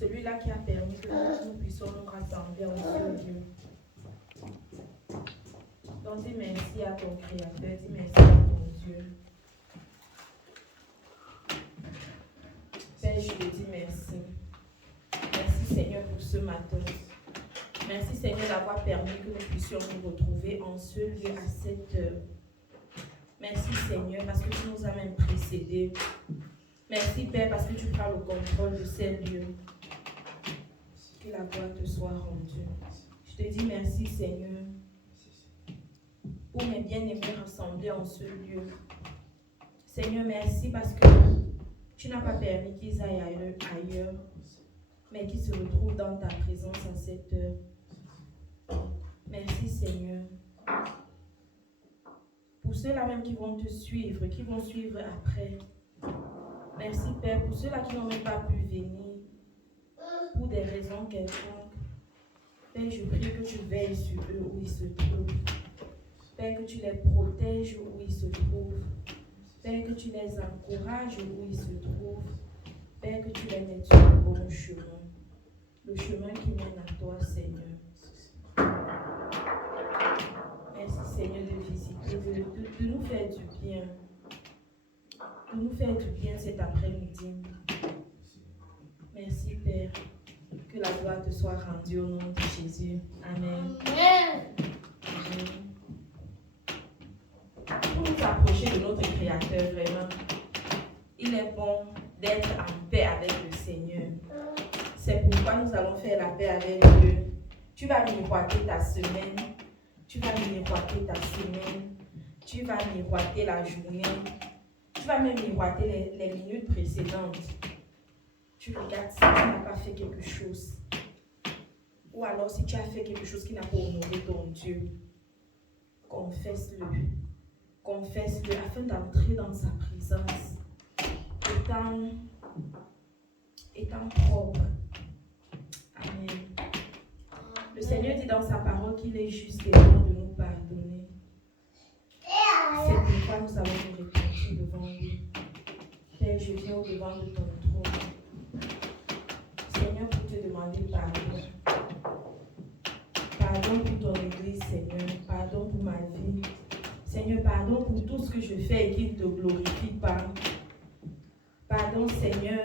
celui-là qui a permis que nous puissions nous rassembler en ce lieu. Donc dis merci à ton Créateur, dis merci à ton Dieu. Père, je te dis merci. Merci Seigneur pour ce matin. Merci Seigneur d'avoir permis que nous puissions nous retrouver en ce lieu à cette heure. Merci Seigneur parce que tu nous as même précédés. Merci Père parce que tu prends le contrôle de ces lieux. Que la gloire te soit rendue. Je te dis merci Seigneur pour mes bien-aimés rassemblés en ce lieu. Seigneur, merci parce que tu n'as pas permis qu'ils aillent ailleurs, mais qu'ils se retrouvent dans ta présence en cette heure. Merci Seigneur. Pour ceux-là même qui vont te suivre, qui vont suivre après. Merci Père pour ceux-là qui n'ont même pas pu venir pour des raisons quelconques. Père, je prie que tu veilles sur eux où ils se trouvent. Père, que tu les protèges où ils se trouvent. Père, que tu les encourages où ils se trouvent. Père, que tu les mettes sur le bon chemin. Le chemin qui mène à toi, Seigneur. Merci, Seigneur, de visiter, de nous faire du bien. De nous faire du bien cet après-midi. Merci, Père. Que la gloire te soit rendue au nom de Jésus. Amen. Amen. Pour nous approcher de notre Créateur, vraiment, il est bon d'être en paix avec le Seigneur. C'est pourquoi nous allons faire la paix avec Dieu. Tu vas miroiter ta semaine, tu vas miroiter ta semaine, tu vas miroiter la journée, tu vas même miroiter les minutes précédentes. Tu regardes si tu n'as pas fait quelque chose. Ou alors si tu as fait quelque chose qui n'a pas honoré ton Dieu, confesse-le. Confesse-le afin d'entrer dans sa présence, étant propre. Amen. Le Seigneur dit dans sa parole qu'il est juste et bon de nous pardonner. C'est pourquoi nous allons nous repentir devant lui. Père, je viens au devant de ton trône. Seigneur, pour te demander pardon. Pardon pour ton Église, Seigneur. Pardon pour ma vie. Seigneur, pardon pour tout ce que je fais et qui ne te glorifie pas. Pardon, Seigneur,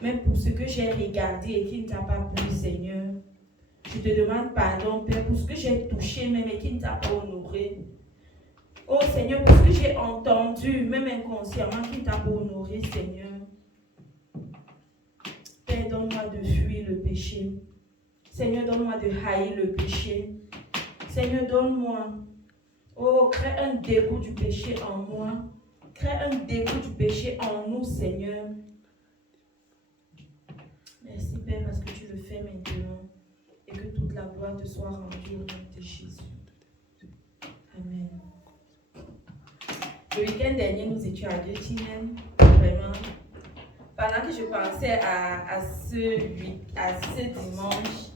même pour ce que j'ai regardé et qui ne t'a pas plu, Seigneur. Je te demande pardon, Père, pour ce que j'ai touché même et qui ne t'a pas honoré. Oh Seigneur, pour ce que j'ai entendu, même inconsciemment, qui ne t'a pas honoré, Seigneur. Père, donne-moi de fuir le péché. Seigneur, donne-moi de haïr le péché. Seigneur, donne-moi. Oh, crée un dégoût du péché en moi. Crée un dégoût du péché en nous, Seigneur. Merci, Père, parce que tu le fais maintenant. Et que toute la gloire te soit rendue au nom de Jésus. Amen. Le week-end dernier, nous étions à Göttingen. Vraiment. Pendant que je pensais à ce dimanche,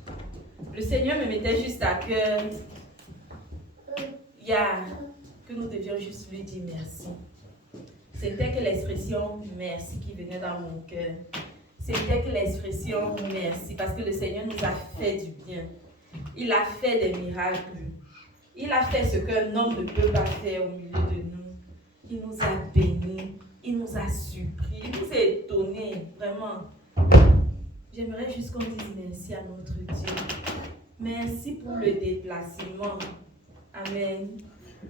le Seigneur me mettait juste à cœur. Que nous devions juste lui dire merci. C'était que l'expression merci qui venait dans mon cœur. C'était que l'expression merci parce que le Seigneur nous a fait du bien. Il a fait des miracles. Il a fait ce qu'un homme ne peut pas faire au milieu de nous. Il nous a bénis. Il nous a surpris. Il nous a étonnés. Vraiment. J'aimerais juste qu'on dise merci à notre Dieu. Merci pour le déplacement. Amen.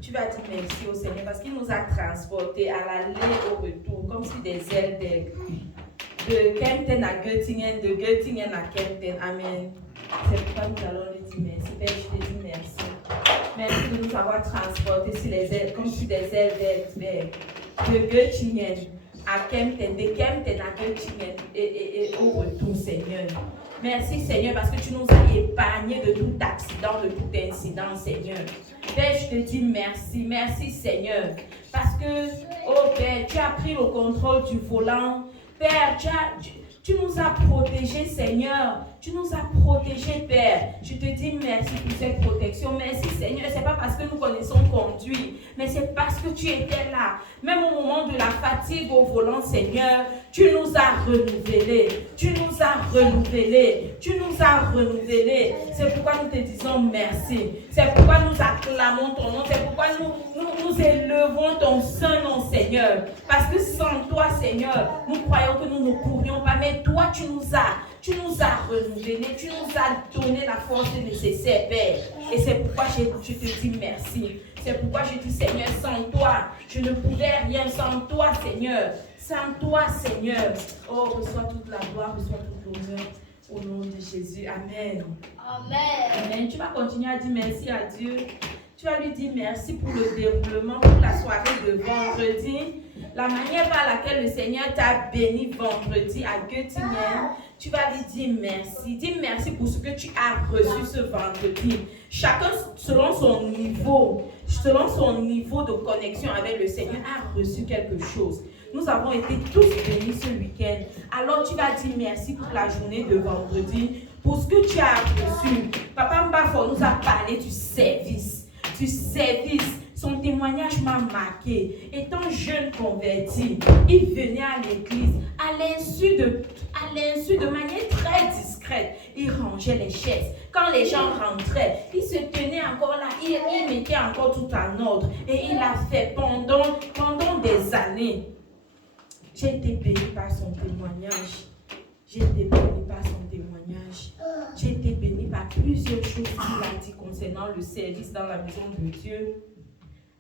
Tu vas dire merci au Seigneur parce qu'il nous a transportés à l'aller et au retour comme si des ailes d'aigle. De Kempten à Göttingen, de Göttingen à Kempten. Amen. C'est pourquoi nous allons lui dire merci. Père, je te dis merci. Merci de nous avoir transportés sur les ailes, comme sur des ailes d'aigle. De Göttingen à Kempten, de Kempten à Göttingen et au retour, Seigneur. Merci, Seigneur, parce que tu nous as épargnés de tout accident, de tout incident, Seigneur. Père, je te dis merci. Merci, Seigneur. Parce que, oh Père, tu as pris le contrôle du volant. Père, tu nous as protégés, Seigneur. Tu nous as protégés, Père. Je te dis merci pour cette protection. Merci, Seigneur. Ce n'est pas parce que nous connaissons conduire, mais c'est parce que tu étais là. Même au moment de la fatigue au volant, Seigneur, tu nous as renouvelés. Tu nous as as renouvelés. Tu nous as renouvelés. C'est pourquoi nous te disons merci. C'est pourquoi nous acclamons ton nom. C'est pourquoi nous élevons ton saint nom, Seigneur. Parce que sans toi, Seigneur, nous croyons que nous ne pourrions pas. Mais toi, tu nous as renouvelés. Tu nous as donné la force nécessaire, Père. Et c'est pourquoi je te dis merci. C'est pourquoi je dis, Seigneur, sans toi, je ne pouvais rien. Sans toi, Seigneur. Sans toi, Seigneur. Oh, reçois toute la gloire, reçois toute l'honneur. Au nom de Jésus. Amen. Amen. Amen. Tu vas continuer à dire merci à Dieu. Tu vas lui dire merci pour le déroulement, pour la soirée de vendredi. La manière par laquelle le Seigneur t'a béni vendredi à Göttingen. Tu vas lui dire merci. Dis merci pour ce que tu as reçu ce vendredi. Chacun selon son niveau de connexion avec le Seigneur a reçu quelque chose. Nous avons été tous bénis ce week-end. Alors tu vas dire merci pour la journée de vendredi, pour ce que tu as reçu. Papa Mbafo nous a parlé du service. Son témoignage m'a marqué. Étant jeune converti, il venait à l'église à l'insu de manière très discrète. Il rangeait les chaises. Quand les gens rentraient, il se tenait encore là. Il mettait encore tout en ordre. Et il a fait pendant des années. J'ai été béni par son témoignage. J'ai été béni par plusieurs choses qu'il a dit concernant le service dans la maison de Dieu.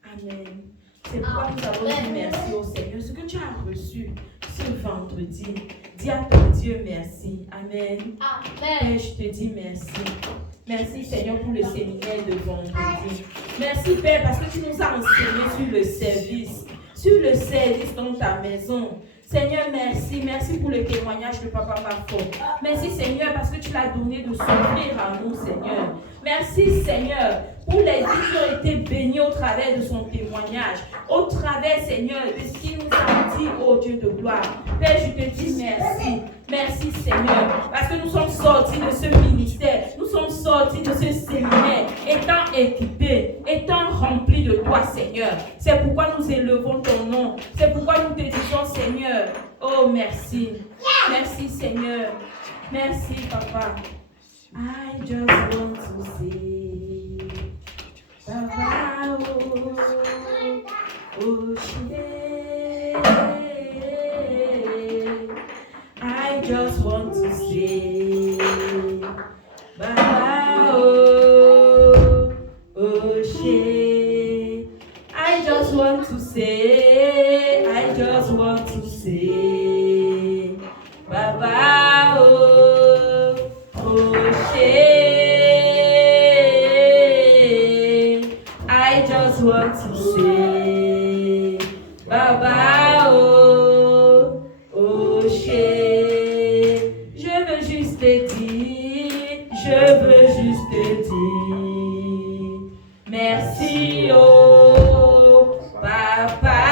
Amen. C'est pourquoi nous avons dit merci au Seigneur. Ce que tu as reçu ce vendredi, dis à ton Dieu merci. Amen. Père, je te dis merci. Merci Seigneur pour le séminaire de vendredi. Merci Père parce que tu nous as enseigné sur le service dans ta maison. Seigneur, merci. Merci pour le témoignage de Papa Bafo. Merci, Seigneur, parce que tu l'as donné de s'ouvrir à nous, Seigneur. Merci, Seigneur, pour les vies qui ont été bénies au travers de son témoignage. Au travers, Seigneur, de ce qu'il nous a dit, ô Dieu de gloire. Père, je te dis merci. Merci, Seigneur, parce que nous sommes sortis de ce ministère. Nous sommes sortis de ce séminaire, étant équipés, étant remplis de toi, Seigneur. C'est pourquoi nous élevons ton nom. C'est pourquoi nous te disons, Seigneur, oh merci. Merci, Seigneur. Merci, Papa. I just want to say, Papa, I just want to say, Baba, I just want to say, Baba, I just want to say, Baba, je veux juste te dire, merci, oh Papa.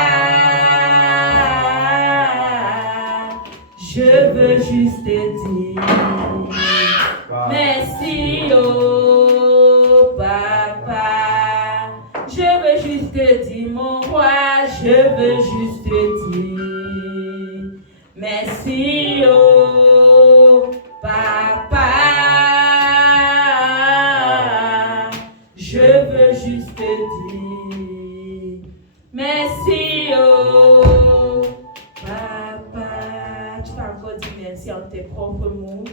Je veux juste te dire, merci, oh Papa. Je veux juste te dire, mon roi, je veux juste te dire, merci, oh Papa. Je veux juste te dire, merci, oh Papa. Tu vas encore dire merci en tes propres mots.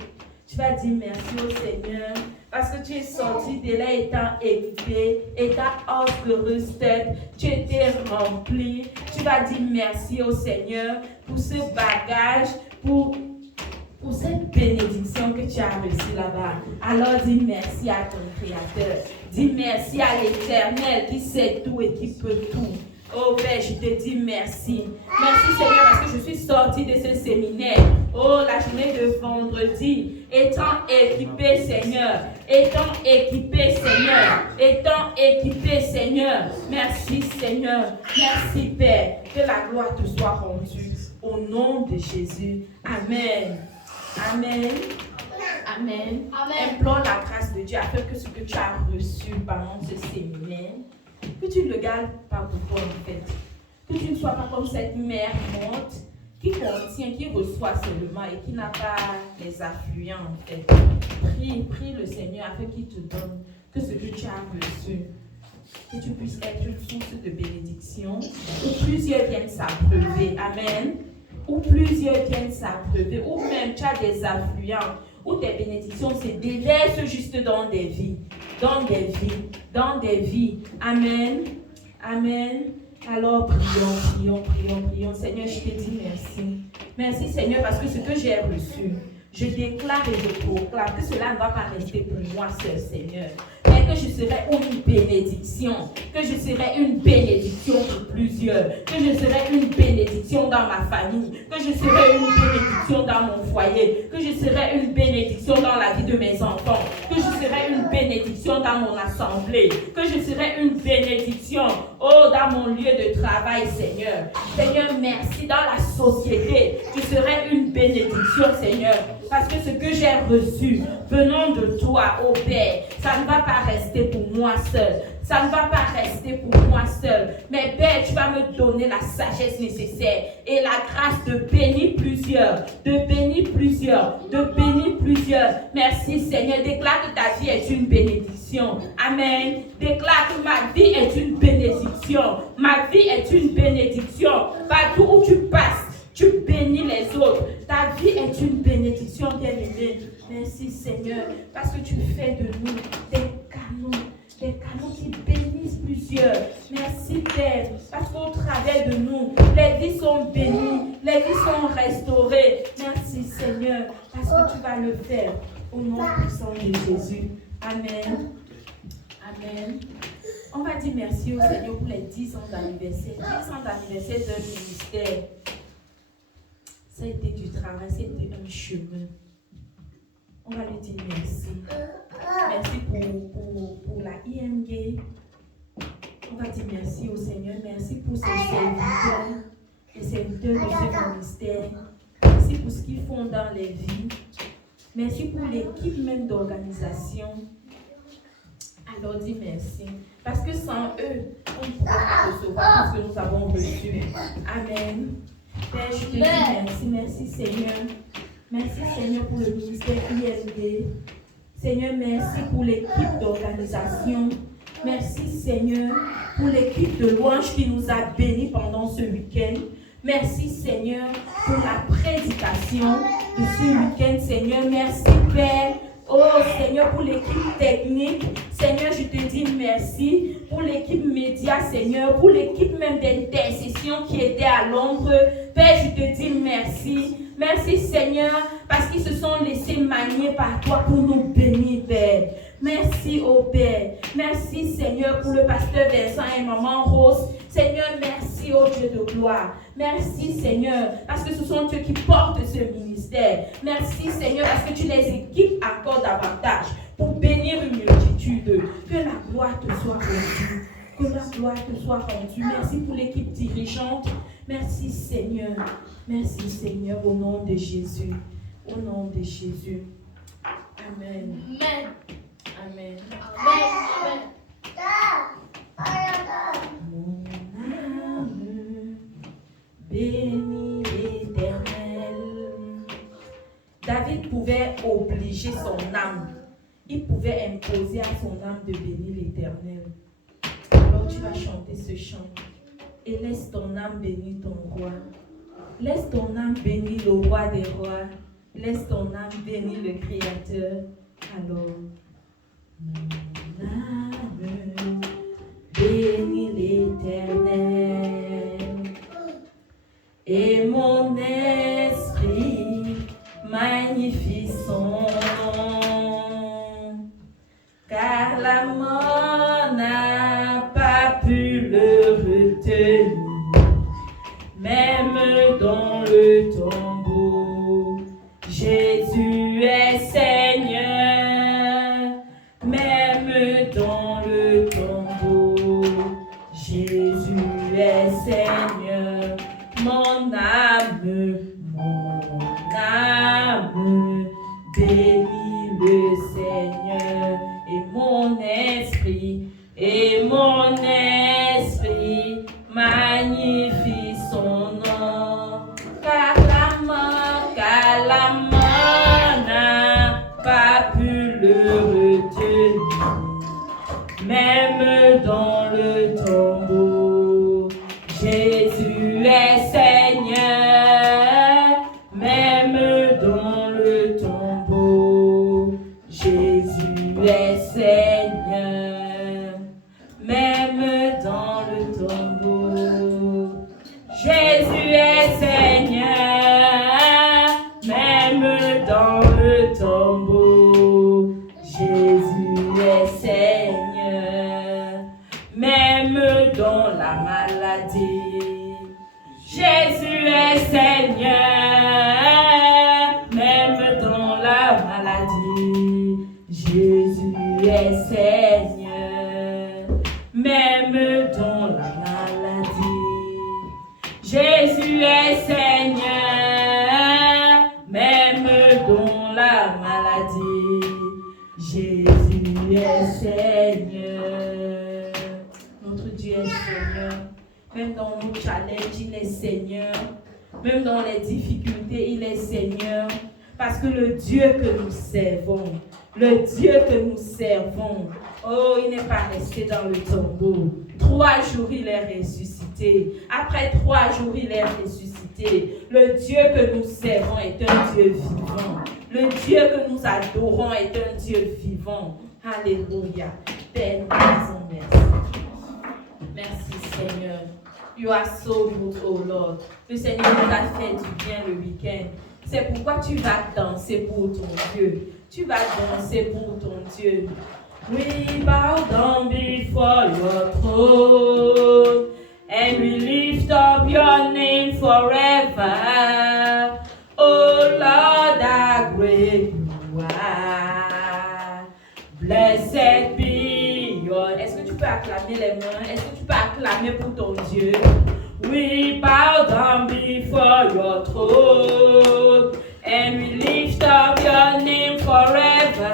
Tu vas dire merci au Seigneur parce que tu es sorti de là étant équipé, étant hors de recette, tu étais rempli. Tu vas dire merci au Seigneur pour ce bagage, pour cette bénédiction que tu as reçue là-bas. Alors dis merci à ton Créateur. Dis merci à l'Éternel qui sait tout et qui peut tout. Oh Père, je te dis merci. Merci Seigneur parce que je suis sortie de ce séminaire. Oh, la journée de vendredi, étant équipée Seigneur. Étant équipée Seigneur. Étant équipée Seigneur. Merci Seigneur. Merci Père. Que la gloire te soit rendue. Au nom de Jésus. Amen. Amen. Amen. Implore la grâce de Dieu afin que ce que tu as reçu pendant ce séminaire, que tu ne le gardes pas pour toi en fait. Que tu ne sois pas comme cette mère morte qui contient, qui reçoit seulement et qui n'a pas les affluents en fait. Prie le Seigneur afin qu'il te donne que ce que tu as reçu, que tu puisses être une source de bénédiction, où plusieurs viennent s'abreuver. Amen. Où plusieurs viennent s'abreuver, ou même tu as des affluents, où tes bénédictions se déversent juste dans des vies. Dans des vies. Dans des vies. Amen. Amen. Alors prions. Seigneur, je te dis merci. Merci Seigneur parce que ce que j'ai reçu, je déclare et je proclame que cela ne va pas rester pour moi seul, Seigneur, mais que je serai une bénédiction, que je serai une bénédiction pour plusieurs, que je serai une bénédiction dans ma famille, que je serai une bénédiction dans mon foyer, que je serai une bénédiction dans la vie de mes enfants, que je serai une bénédiction dans mon assemblée, que je serai une bénédiction, dans mon lieu de travail, Seigneur. Seigneur, merci dans la société, je serai une bénédiction, Seigneur. Parce que ce que j'ai reçu venant de toi, ô Père, ça ne va pas rester pour moi seul. Ça ne va pas rester pour moi seul. Mais Père, tu vas me donner la sagesse nécessaire et la grâce de bénir plusieurs, de bénir plusieurs, de bénir plusieurs. Merci Seigneur. Déclare que ta vie est une bénédiction. Amen. Déclare que ma vie est une bénédiction. Ma vie est une bénédiction. Partout où tu passes, tu bénis les autres. Ta vie est une bénédiction, bien-aimée. Merci Seigneur, parce que tu fais de nous des canaux qui bénissent plusieurs. Merci Père, parce qu'au travers de nous, les vies sont bénies, les vies sont restaurées. Merci Seigneur, parce que tu vas le faire. Au nom puissant de Jésus. Amen. Amen. On va dire merci au Seigneur pour les 10 ans d'anniversaire. 10 ans d'anniversaire d'un ministère. Ça a été du travail, c'était un chemin. On va lui dire merci. Merci pour la IMG. On va dire merci au Seigneur. Merci pour ses serviteurs, les serviteurs de ce ministère. Merci pour ce qu'ils font dans les vies. Merci pour l'équipe même d'organisation. Alors dis merci. Parce que sans eux, on ne pourrait pas recevoir tout ce que nous avons reçu. Amen. Père, je te dis merci, merci Seigneur. Merci Seigneur pour le ministère IMG. Seigneur, merci pour l'équipe d'organisation. Merci Seigneur pour l'équipe de louange qui nous a bénis pendant ce week-end. Merci Seigneur pour la prédication de ce week-end. Seigneur, merci Père. Oh Seigneur, pour l'équipe technique, Seigneur, je te dis merci. Pour l'équipe média, Seigneur, pour l'équipe même d'intercession qui était à l'ombre, Père, je te dis merci. Merci Seigneur, parce qu'ils se sont laissés manier par toi pour nous bénir, Père. Merci, oh Père. Merci Seigneur pour le pasteur Vincent et maman Rose. Seigneur, merci, oh Dieu de gloire. Merci Seigneur, parce que ce sont eux qui portent ce ministère. Merci Seigneur, parce que tu les équipes encore davantage pour bénir une multitude. Que la gloire te soit rendue. Que la gloire te soit rendue. Merci pour l'équipe dirigeante. Merci Seigneur. Merci Seigneur, au nom de Jésus. Au nom de Jésus. Amen. Amen. Amen. Amen. Mon âme bénit l'Éternel. David pouvait obliger son âme. Il pouvait imposer à son âme de bénir l'Éternel. Alors tu vas chanter ce chant. Et laisse ton âme bénir ton roi. Laisse ton âme bénir le roi des rois. Laisse ton âme bénir le Créateur. Alors, mon âme bénit l'Éternel. Et mon esprit magnifie son nom. Car la mort n'a pas pu le retenir. Même dans le tombeau, Jésus est Seigneur. Même dans le tombeau, Jésus est Seigneur. Mon âme bénit le Seigneur. Et mon esprit magnifie son nom. Car dire Jésus est Seigneur. Notre Dieu est Seigneur. Même dans nos challenges, il est Seigneur. Même dans les difficultés, il est Seigneur. Parce que le Dieu que nous servons, oh, il n'est pas resté dans le tombeau. 3 jours, il est ressuscité. Après 3 jours, il est ressuscité. Le Dieu que nous servons est un Dieu vivant. Le Dieu que nous adorons est un Dieu vivant. Alléluia. Père, nous disons merci. Merci, Seigneur. You are so good, oh Lord. Le Seigneur nous a fait du bien le week-end. C'est pourquoi tu vas danser pour ton Dieu. Tu vas danser pour ton Dieu. We bow down before your throne, and we lift up your name forever. Oh Lord, how great you are. Blessed be your... Est-ce que tu peux acclamer les mains? Est-ce que tu peux acclamer pour ton Dieu? We bow down before your throne, and we lift up your name forever.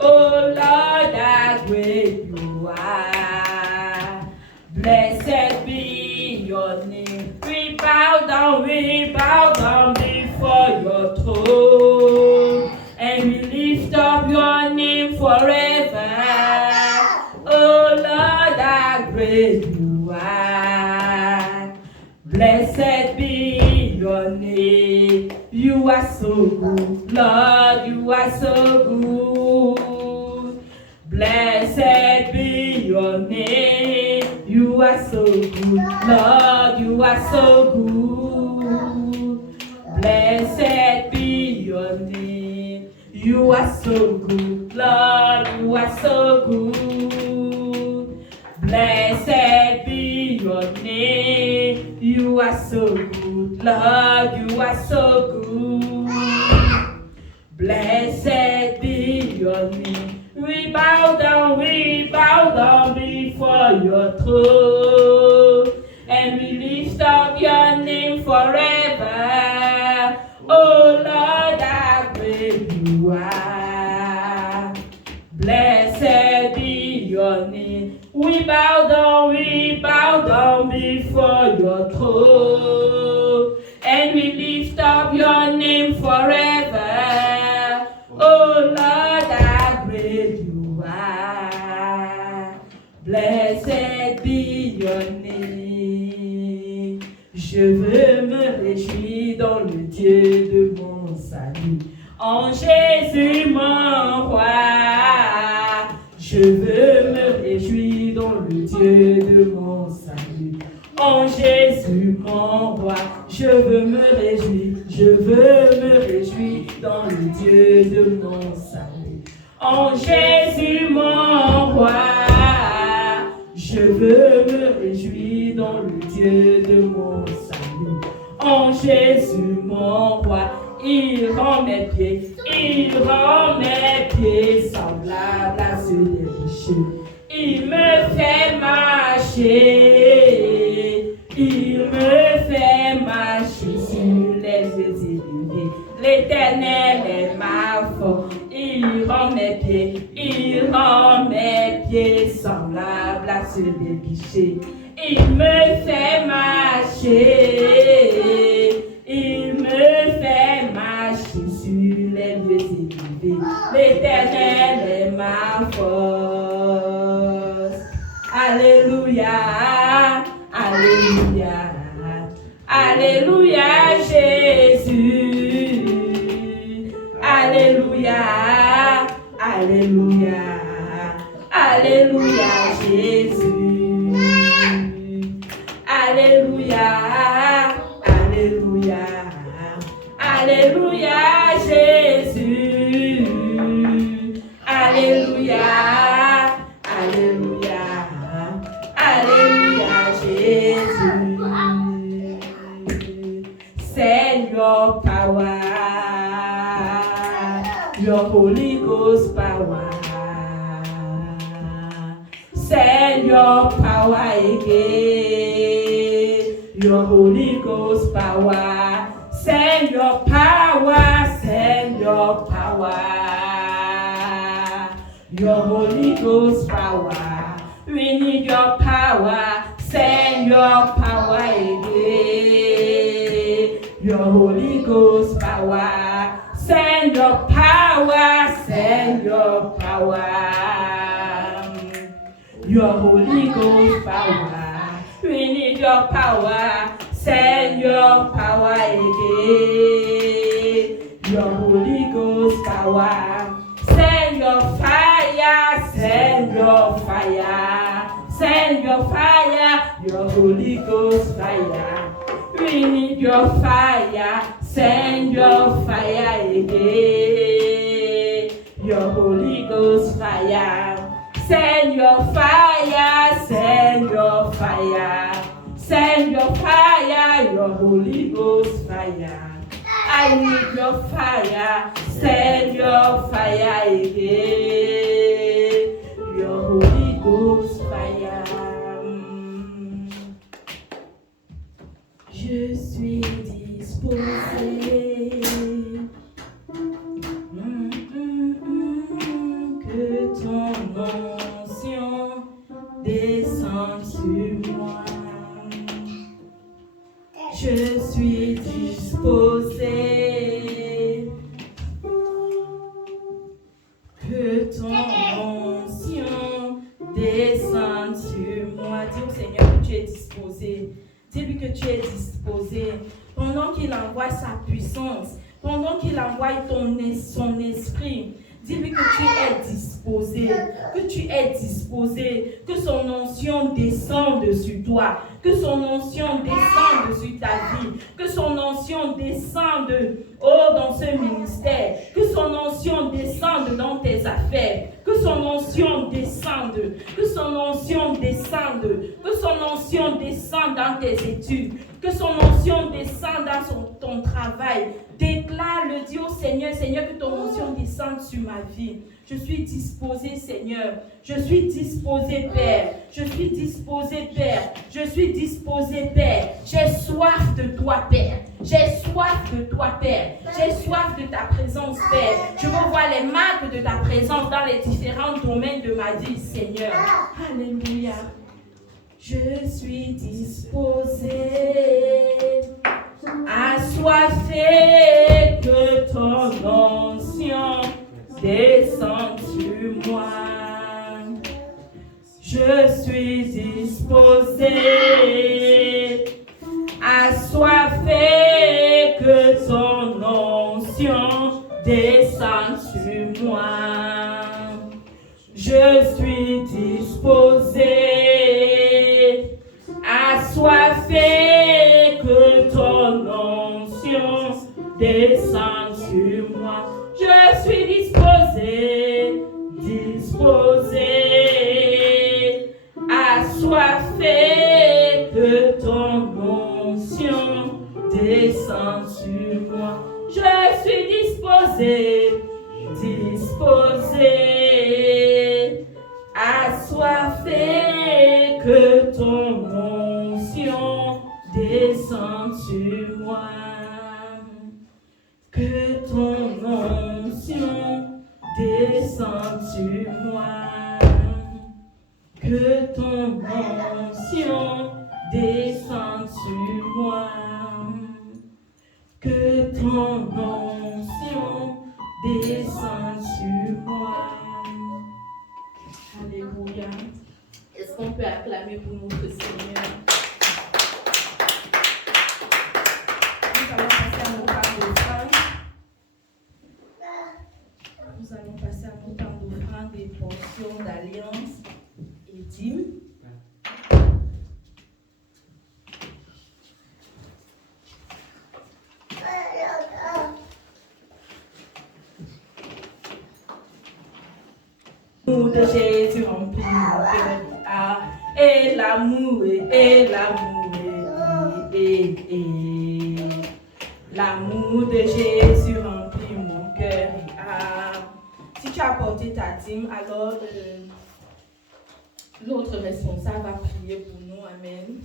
Oh Lord, how great you are. Blessed be your name. We bow down before your throne, and we lift up your name forever. Oh Lord, how great you are. Blessed be your name. You are so good, Lord, you are so good. Blessed be your name. You are so good, Lord, you are so good. Blessed be your name. You are so good, Lord, you are so good. Blessed be your name. You are so good, Lord, you are so good. Blessed be your name. We bow down before your throne, and we lift up your name forever. Oh Lord, how great you are. Blessed be your name. We bow down before your throne, and we lift up your name forever. Oh Lord, how great you are. Blessed be your name. Je veux me réjouir dans le Dieu de mon salut, en Jésus mon roi. Je veux me réjouir dans le Dieu de mon salut, en Jésus mon roi. Je veux me réjouir dans le Dieu de mon salut, en Jésus mon roi. Je veux me réjouir dans le Dieu de mon salut, en Jésus mon roi. Il rend mes pieds semblables à ceux des rochers. Il me fait marcher sur les eaux élevées. L'Éternel est ma force. Il rend mes pieds semblables à ceux des bichets. Il me fait marcher sur les lieux élevés. L'Éternel est ma force. Alléluia, alléluia, alléluia Jésus. Alléluia, alléluia, alléluia Jésus. Alléluia, alléluia, alléluia Jésus. Alléluia, alléluia, alléluia Jésus. Send your power, your Holy Ghost power. Send your power again, your Holy Ghost power. Send your power, send your power. Your Holy Ghost power. We need your power. Send your power again. Your Holy Ghost power. Send your power. Send your power. Your Holy Ghost power. We need your power. Send your power again. Your Holy Ghost power. Send your fire. Send your fire. Send your fire. Your Holy Ghost fire. We need your fire. Send your fire again. Your Holy Ghost fire. Send your fire. Send your fire. Send your fire. Your Holy Ghost fire. I need your fire. Send your fire again. Your Holy Ghost fire. Je suis disposé. Que ton onction descende sur moi. Je suis disposé. Que ton onction descende sur moi. Dis au Seigneur que tu es disposé. Dis-lui que tu es disposé. Pendant qu'il envoie sa puissance, pendant qu'il envoie son esprit, dis-lui que tu es disposé, que tu es disposé, que son onction descende sur toi, que son onction descende sur ta vie, que son onction descende dans ce ministère, que son onction descende dans tes affaires, que son onction descende, que son onction descende, que son onction descende dans tes études, que son onction descende dans ton travail. Déclare-le, dis au Seigneur, Seigneur, que ton onction descende sur ma vie. Je suis disposé, Seigneur. Je suis disposé, Père. Je suis disposé, Père. Je suis disposé, Père. J'ai soif de toi, Père. J'ai soif de toi, Père. J'ai soif de ta présence, Père. Je veux voir les marques de ta présence dans les différents domaines de ma vie, Seigneur. Alléluia. Je suis disposé, assoiffé, que ton onction descende sur moi. Je suis disposé, assoiffé, que ton onction descende sur moi. Je suis disposé, assoiffé, que ton onction descende sur moi. Je suis disposé, assoiffé, que ton onction descende sur moi. Je suis disposé, assoiffé, que ton onction descende sur moi. Que ton onction descende sur moi. Que ton onction descende sur moi. Que ton onction descende sur moi. Alléluia. Est-ce qu'on peut acclamer pour notre Seigneur? Nous allons passer à nos temps d'offrande. Nous allons passer à nos temps d'offrande et portions d'alliance et dîmes. L'amour de Jésus remplit mon cœur, et l'amour, l'amour de Jésus remplit mon cœur. Si tu as apporté ta dîme, alors l'autre responsable va prier pour nous. Amen.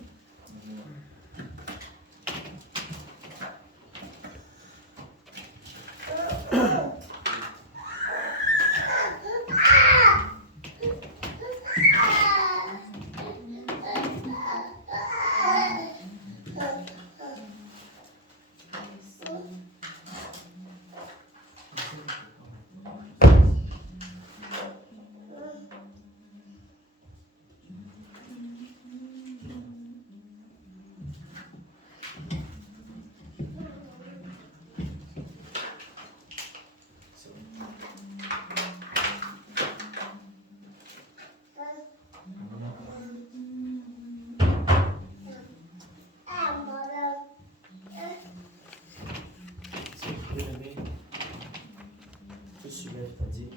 te soulève ta dit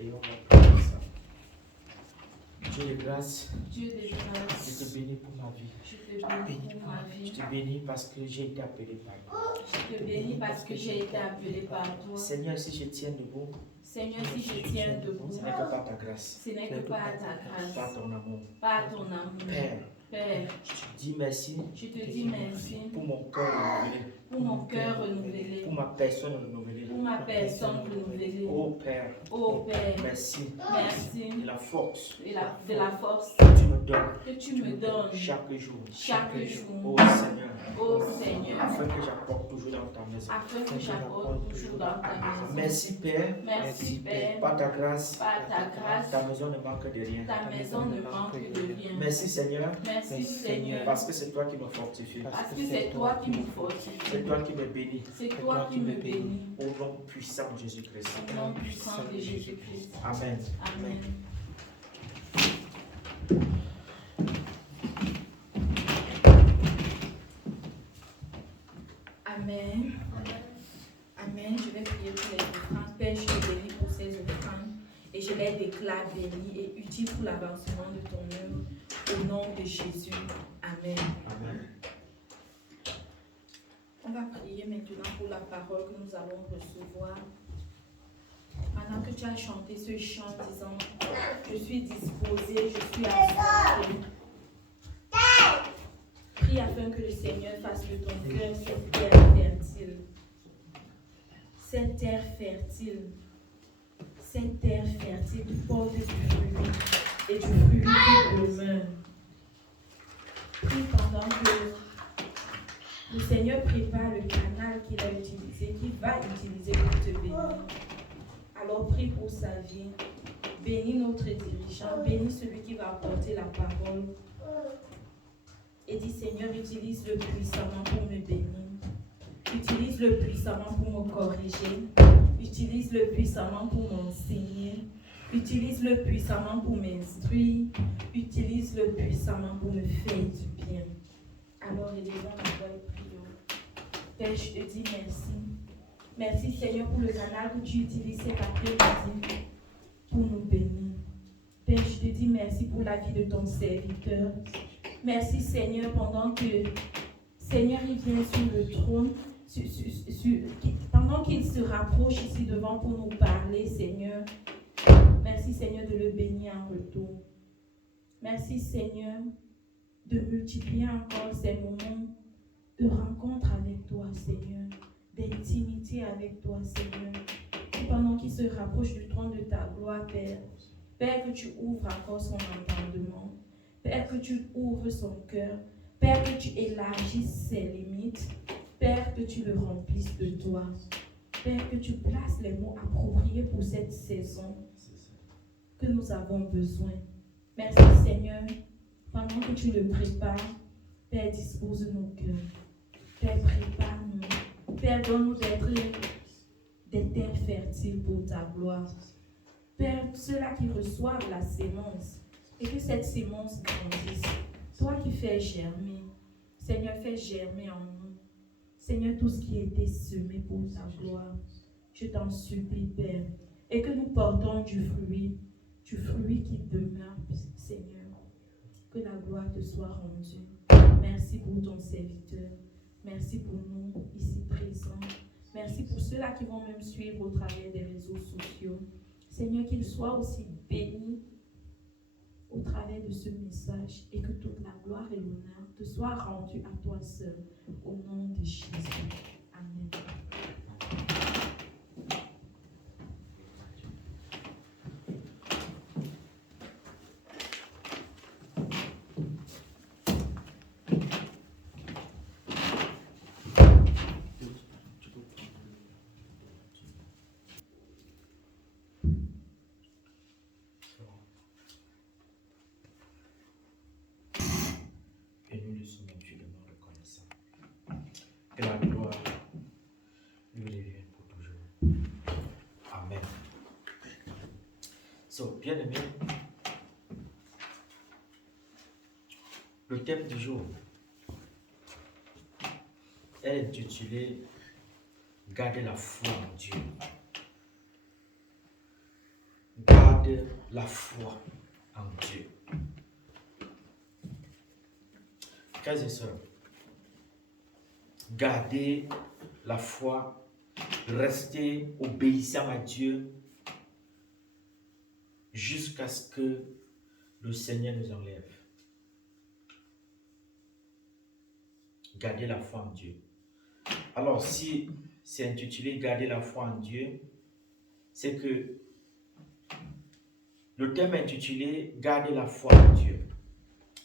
et on va prier ça. Dieu de grâce, Dieu de je grâce, te bénis pour ma vie. je te bénis pour ma Je vie. te bénis parce que j'ai été appelé par toi. Je te bénis parce que j'ai été appelé par toi. Seigneur, si je tiens debout, Seigneur, si je tiens debout, ce n'est que par ta grâce, ce n'est que par ta par grâce, ton amour. par ton amour. Père, Père, je te dis merci je te dis merci pour mon cœur renouvelé, pour mon cœur renouvelé, pour ma personne renouvelée. pour ma personne renouvelée. Oh Père, Oh Père, merci merci de la force de la force que tu me donnes que tu me donnes chaque jour. chaque jour. Oh Seigneur, Oh Seigneur, afin que j'apporte toujours dans ta maison. afin que j'apporte toujours dans ta maison. Merci Père, Merci Père, par ta grâce, par ta grâce, ta maison ne manque de rien. ta maison ne manque de rien. Merci Seigneur, Merci Seigneur, parce que c'est toi qui me fortifies. parce que c'est toi qui me fortifie. C'est toi qui me bénis. C'est toi qui me bénis. Au nom puissant de Jésus-Christ. Au nom puissant de Jésus-Christ. Amen. Amen. Amen. Amen. Je vais prier pour les offrandes. Père, je te bénis pour ces offrandes et je les déclare bénies et utiles pour l'avancement de ton œuvre. Au nom de Jésus. Amen. Amen. On va prier maintenant pour la parole que nous allons recevoir. Pendant que tu as chanté ce chant disant, je suis disposé, je suis assuré. Prie afin que le Seigneur fasse de ton cœur cette terre fertile. Cette terre fertile. Cette terre fertile qui porte du fruit et du fruit qui demeure. Prie pendant que le Seigneur prépare le canal qu'il a utilisé, qu'il va utiliser pour te bénir. Alors prie pour sa vie. Bénis notre dirigeant. Bénis celui qui va apporter la parole. Et dis Seigneur, utilise-le puissamment pour me bénir. Utilise-le puissamment pour me corriger. Utilise-le puissamment pour m'enseigner. Utilise-le puissamment pour m'instruire. Utilise-le puissamment pour me faire du bien. Alors élevons la voix et prions. Père, je te dis merci. Merci Seigneur pour le canal que tu utilises cet après-midi pour nous bénir. Père, je te dis merci pour la vie de ton serviteur. Merci Seigneur pendant que Seigneur il vient sur le trône, pendant qu'il se rapproche ici devant pour nous parler Seigneur. Merci Seigneur de le bénir en retour. Merci Seigneur de multiplier encore ces moments de rencontre avec toi Seigneur, d'intimité avec toi Seigneur. Et pendant qu'il se rapproche du trône de ta gloire Père, Père que tu ouvres encore son entendement. Père, que tu ouvres son cœur. Père, que tu élargisses ses limites. Père, que tu le remplisses de toi. Père, que tu places les mots appropriés pour cette saison que nous avons besoin. Merci Seigneur, pendant que tu le prépares, Père, dispose nos cœurs. Père, prépare-nous. Père, donne-nous d'être des terres fertiles pour ta gloire. Père, ceux-là qui reçoivent la sémence, et que cette sémence grandisse. Toi qui fais germer, Seigneur, fais germer en nous. Seigneur, tout ce qui a été semé pour ta gloire, je t'en supplie, Père. Et que nous portons du fruit qui demeure, Seigneur. Que la gloire te soit rendue. Merci pour ton serviteur. Merci pour nous ici présents. Merci pour ceux-là qui vont même suivre au travers des réseaux sociaux. Seigneur, qu'ils soient aussi bénis au travers de ce message et que toute la gloire et l'honneur te soient rendus à toi seul, au nom de Jésus. Amen. Et nous le sommes infiniment reconnaissants. Que la gloire lui revienne pour toujours. Amen. So, bien aimé, le thème du jour est intitulé Garder la foi en Dieu. Garde la foi en Dieu. Frères et sœurs, gardez la foi, restez obéissants à Dieu jusqu'à ce que le Seigneur nous enlève. Gardez la foi en Dieu. Alors, si c'est intitulé Garder la foi en Dieu, c'est que le thème est intitulé Garder la foi en Dieu.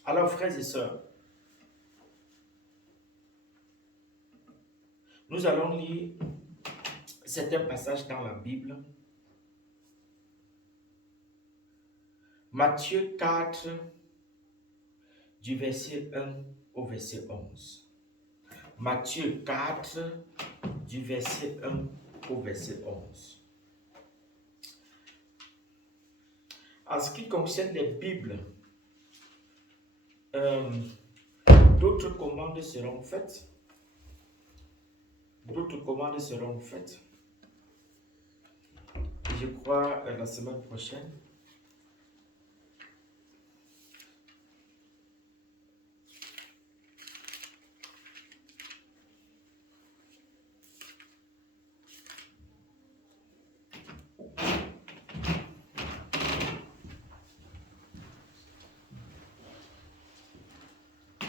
Alors, frères et sœurs, nous allons lire certains passages dans la Bible. Matthieu 4, du verset 1 au verset 11. Matthieu 4, du verset 1 au verset 11. En ce qui concerne les Bibles, d'autres commandes seront faites. D'autres commandes seront faites. Je crois la semaine prochaine.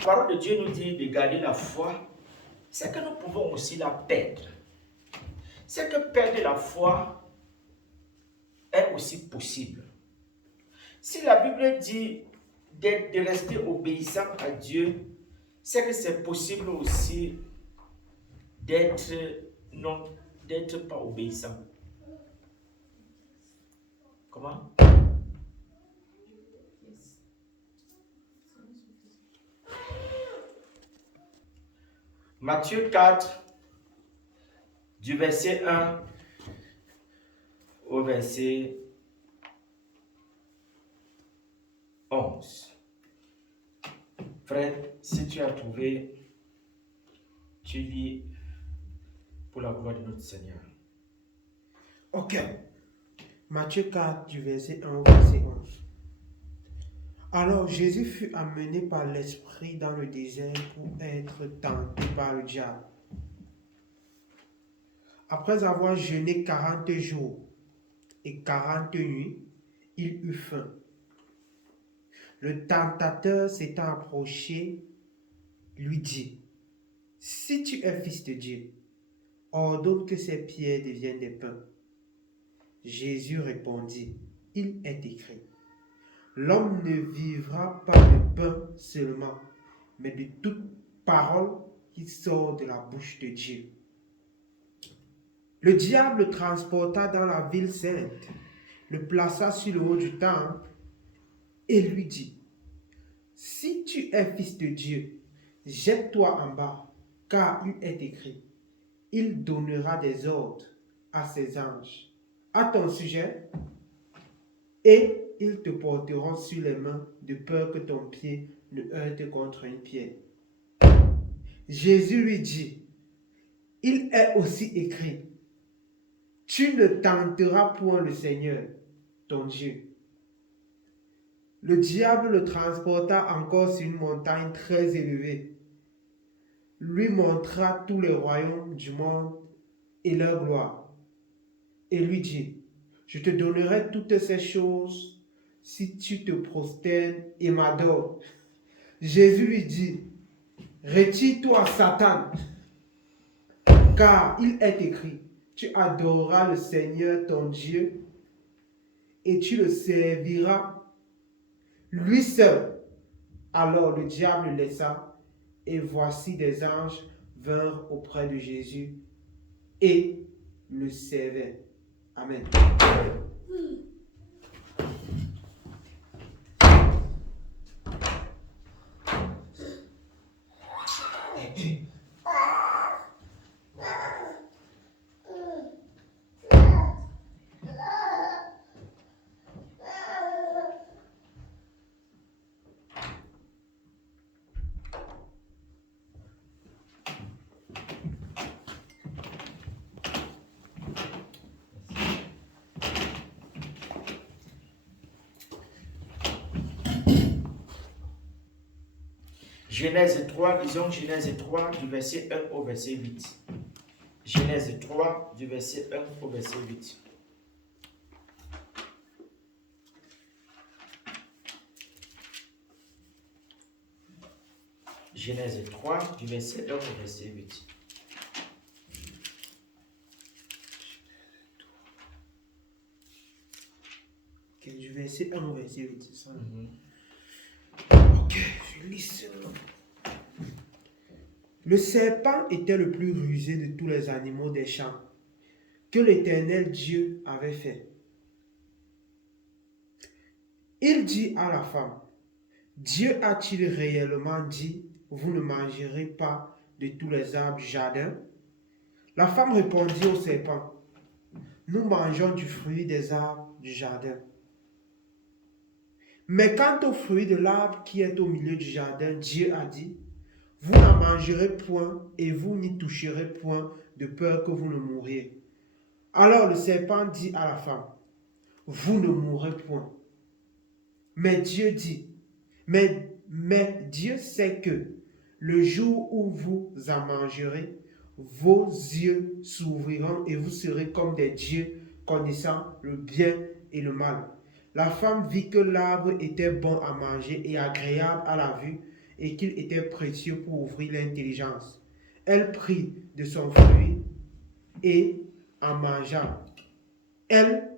La parole de Dieu nous dit de garder la foi, c'est que nous pouvons aussi la perdre. C'est que perdre la foi est aussi possible. Si la Bible dit de rester obéissant à Dieu, c'est que c'est possible aussi d'être pas obéissant. Comment? Matthieu 4, du verset 1 au verset 11. Frère, si tu as trouvé, tu lis pour la gloire de notre Seigneur. Ok. Matthieu 4, du verset 1 au verset 11. Alors Jésus fut amené par l'Esprit dans le désert pour être tenté par le diable. Après avoir jeûné 40 jours et 40 nuits, il eut faim. Le tentateur s'étant approché, lui dit, « Si tu es fils de Dieu, ordonne que ces pierres deviennent des pains. » Jésus répondit, « Il est écrit, l'homme ne vivra pas de pain seulement, mais de toute parole qui sort de la bouche de Dieu. » Le diable le transporta dans la ville sainte, le plaça sur le haut du temple et lui dit, « Si tu es fils de Dieu, jette-toi en bas, car il est écrit, il donnera des ordres à ses anges à ton sujet, et ils te porteront sur les mains de peur que ton pied ne heurte contre une pierre. » Jésus lui dit, « Il est aussi écrit, tu ne tenteras point le Seigneur, ton Dieu. » Le diable le transporta encore sur une montagne très élevée, lui montra tous les royaumes du monde et leur gloire, et lui dit, « Je te donnerai toutes ces choses si tu te prosternes et m'adores. » Jésus lui dit, « Retire-toi, Satan, car il est écrit, tu adoreras le Seigneur ton Dieu et tu le serviras lui seul. » Alors le diable le laissa, et voici des anges vinrent auprès de Jésus et le servaient. Amen. Genèse 3, disons Genèse 3 du verset 1 au verset 8. Genèse 3 du verset 1 au verset 8. Genèse 3 du verset 1 au verset 8. Ok, du verset 1 au verset 8, c'est ça? Ok, je lis cela. Le serpent était le plus rusé de tous les animaux des champs que l'Éternel Dieu avait fait. Il dit à la femme, Dieu a-t-il réellement dit, vous ne mangerez pas de tous les arbres du jardin? La femme répondit au serpent, nous mangeons du fruit des arbres du jardin. Mais quant au fruit de l'arbre qui est au milieu du jardin, Dieu a dit, vous n'en mangerez point et vous n'y toucherez point de peur que vous ne mouriez. Alors le serpent dit à la femme, vous ne mourrez point. Mais Dieu dit, mais Dieu sait que le jour où vous en mangerez, vos yeux s'ouvriront et vous serez comme des dieux connaissant le bien et le mal. La femme vit que l'arbre était bon à manger et agréable à la vue et qu'il était précieux pour ouvrir l'intelligence. Elle prit de son fruit et en mangea. Elle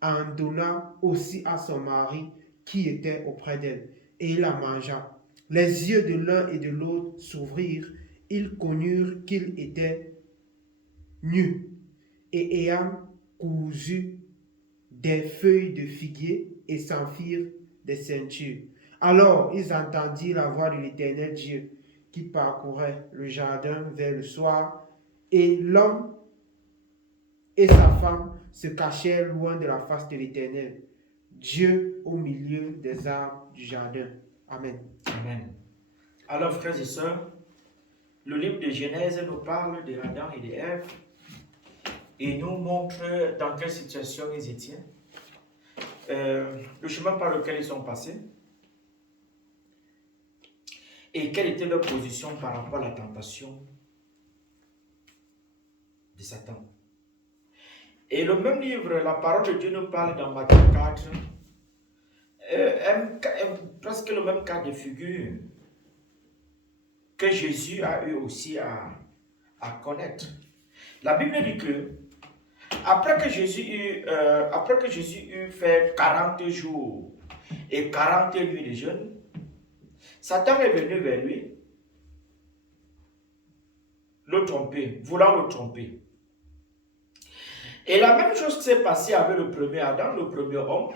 en donna aussi à son mari qui était auprès d'elle, et il la mangea. Les yeux de l'un et de l'autre s'ouvrirent, ils connurent qu'ils étaient nus, et ayant cousu des feuilles de figuier et s'en firent des ceintures. Alors ils entendirent la voix de l'Éternel Dieu qui parcourait le jardin vers le soir, et l'homme et sa femme se cachèrent loin de la face de l'Éternel, Dieu au milieu des arbres du jardin. Amen. Amen. Alors, frères et sœurs, le livre de Genèse nous parle de Adam et d'Ève et nous montre dans quelle situation ils étaient, le chemin par lequel ils sont passés et quelle était leur position par rapport à la tentation de Satan. Et le même livre, la parole de Dieu nous parle dans Matthieu 4, presque le même cas de figure que Jésus a eu aussi à connaître. La Bible dit que après que Jésus eut fait 40 jours et 40 nuits de jeûne, Satan est venu vers lui, le tromper, voulant le tromper. Et la même chose s'est passée avec le premier Adam, le premier homme,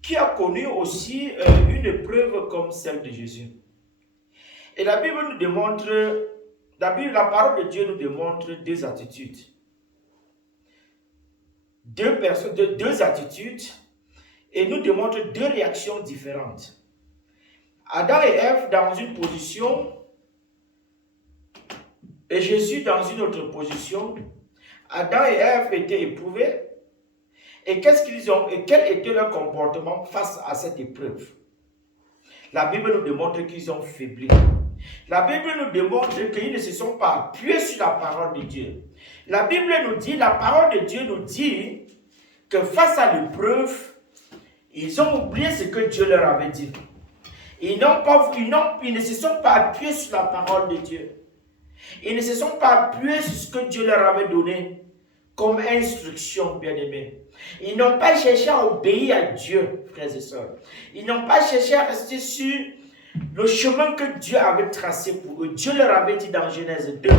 qui a connu aussi une épreuve comme celle de Jésus. Et la Bible nous démontre, la parole de Dieu nous démontre deux attitudes. Deux attitudes, et nous démontre deux réactions différentes. Adam et Ève dans une position, et Jésus dans une autre position. Adam et Ève étaient éprouvés. Et qu'est-ce qu'ils ont, et quel était leur comportement face à cette épreuve? La Bible nous démontre qu'ils ont faibli. La Bible nous démontre qu'ils ne se sont pas appuyés sur la parole de Dieu. La Bible nous dit, la parole de Dieu nous dit que face à l'épreuve, ils ont oublié ce que Dieu leur avait dit. Ils ne se sont pas appuyés sur la parole de Dieu. Ils ne se sont pas appuyés sur ce que Dieu leur avait donné comme instruction, bien-aimés. Ils n'ont pas cherché à obéir à Dieu, frères et sœurs. Ils n'ont pas cherché à rester sur le chemin que Dieu avait tracé pour eux. Dieu leur avait dit dans Genèse 2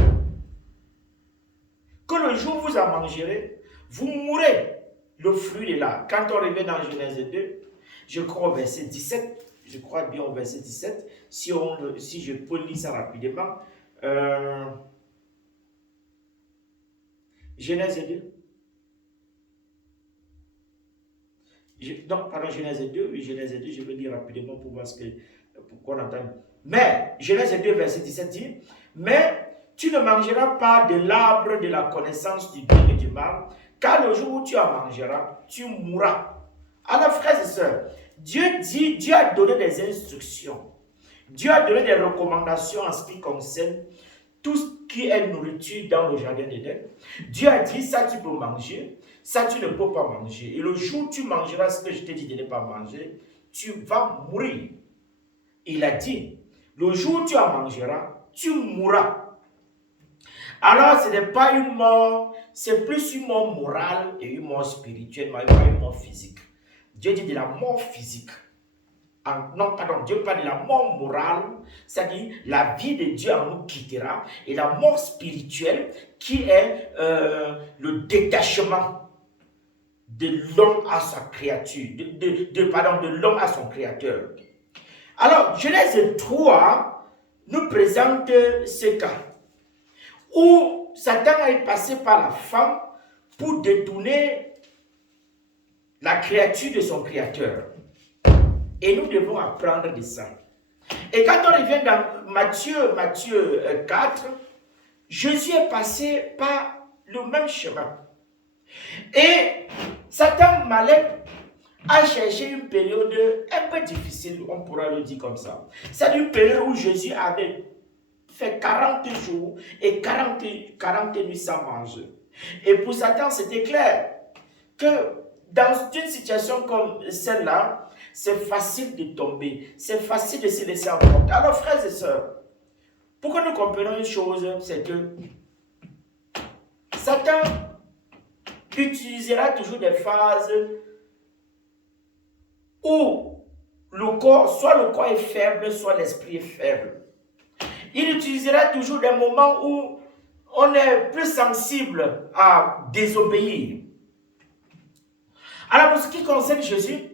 que le jour où vous en mangerez, vous mourrez. Le fruit est là. Quand on revient dans Genèse 2, je crois au verset 17, je crois bien au verset 17, si je peux lire ça rapidement. Genèse 2. Genèse 2, oui, Genèse 2, je vais lire rapidement pour voir pourquoi on entend. Mais, Genèse 2, verset 17 dit, mais tu ne mangeras pas de l'arbre de la connaissance du bien et du mal, car le jour où tu en mangeras, tu mourras. Alors, frères et sœurs, Dieu a donné des instructions. Dieu a donné des recommandations en ce qui concerne tout ce qui est nourriture dans le jardin d'Éden. Dieu a dit, ça tu peux manger, ça tu ne peux pas manger. Et le jour où tu mangeras ce que je t'ai dit de ne pas manger, tu vas mourir. Il a dit, le jour où tu en mangeras, tu mourras. Alors ce n'est pas une mort, c'est plus une mort morale et une mort spirituelle, mais pas une mort physique. Dieu dit de la mort physique. Non, pardon, Dieu parle de la mort morale, c'est-à-dire la vie de Dieu en nous quittera, et la mort spirituelle qui est le détachement de l'homme à sa créature, de l'homme à son créateur. Alors, Genèse 3 nous présente ce cas où Satan est passé par la femme pour détourner la créature de son créateur. Et nous devons apprendre de ça. Et quand on revient dans Matthieu 4, Jésus est passé par le même chemin. Et Satan malin a cherché une période un peu difficile, on pourra le dire comme ça. C'est une période où Jésus avait fait 40 jours et 40 nuits sans manger. Et pour Satan, c'était clair que dans une situation comme celle-là, c'est facile de tomber, c'est facile de se laisser emporter. Alors, frères et sœurs, pour que nous comprenions une chose, c'est que Satan utilisera toujours des phases où soit le corps est faible, soit l'esprit est faible. Il utilisera toujours des moments où on est plus sensible à désobéir. Alors, pour ce qui concerne Jésus,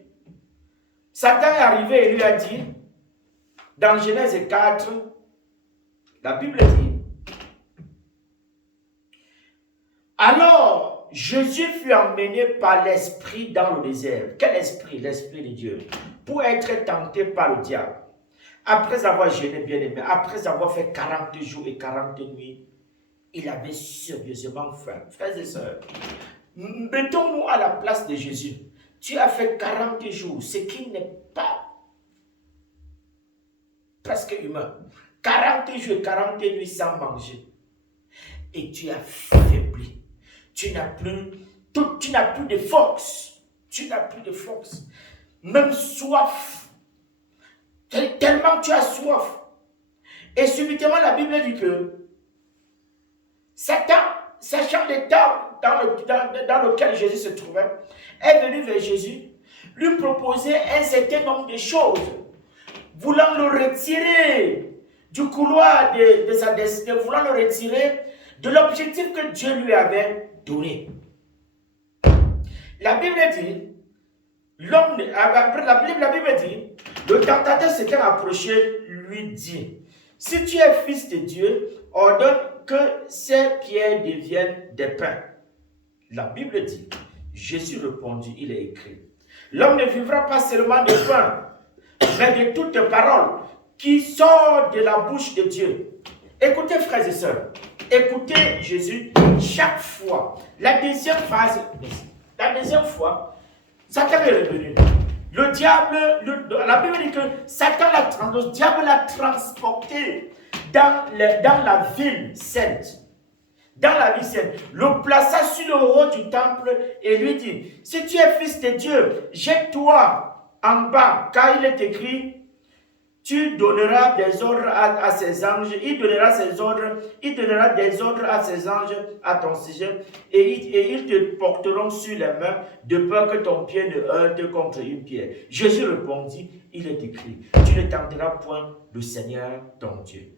Satan est arrivé et lui a dit, dans Genèse 4, la Bible dit, alors Jésus fut emmené par l'esprit dans le désert. Quel esprit? L'esprit de Dieu. Pour être tenté par le diable. Après avoir jeûné, bien aimé, après avoir fait 40 jours et 40 nuits, il avait sérieusement faim. Frères et sœurs, mettons-nous à la place de Jésus. Tu as fait 40 jours, ce qui n'est pas presque humain. 40 jours et 40 nuits sans manger. Et tu as faibli. Tu n'as plus de force. Tu n'as plus de force. Même soif. Tellement tu as soif. Et subitement, la Bible dit que Satan, sachant l'état dans lequel Jésus se trouvait, est venu vers Jésus, lui proposer un certain nombre de choses, voulant le retirer du couloir de sa destinée, voulant le retirer de l'objectif que Dieu lui avait donné. La Bible dit, la Bible dit, le tentateur s'était approché, lui dit, si tu es fils de Dieu, ordonne que ces pierres deviennent des pains. La Bible dit, Jésus répondit, il est écrit, l'homme ne vivra pas seulement de pain, mais de toute parole qui sort de la bouche de Dieu. Écoutez, frères et sœurs, écoutez Jésus chaque fois. La deuxième fois, Satan est revenu. Le diable, la Bible dit que le diable l'a transporté dans la ville sainte. Dans la ville sainte, le plaça sur le haut du temple et lui dit, si tu es fils de Dieu, jette-toi en bas, car il est écrit, tu donneras des ordres à ses anges, il donnera des ordres à ses anges à ton sujet, et ils te porteront sur les mains, de peur que ton pied ne heurte contre une pierre. Jésus répondit, il est écrit, tu ne tenteras point le Seigneur ton Dieu.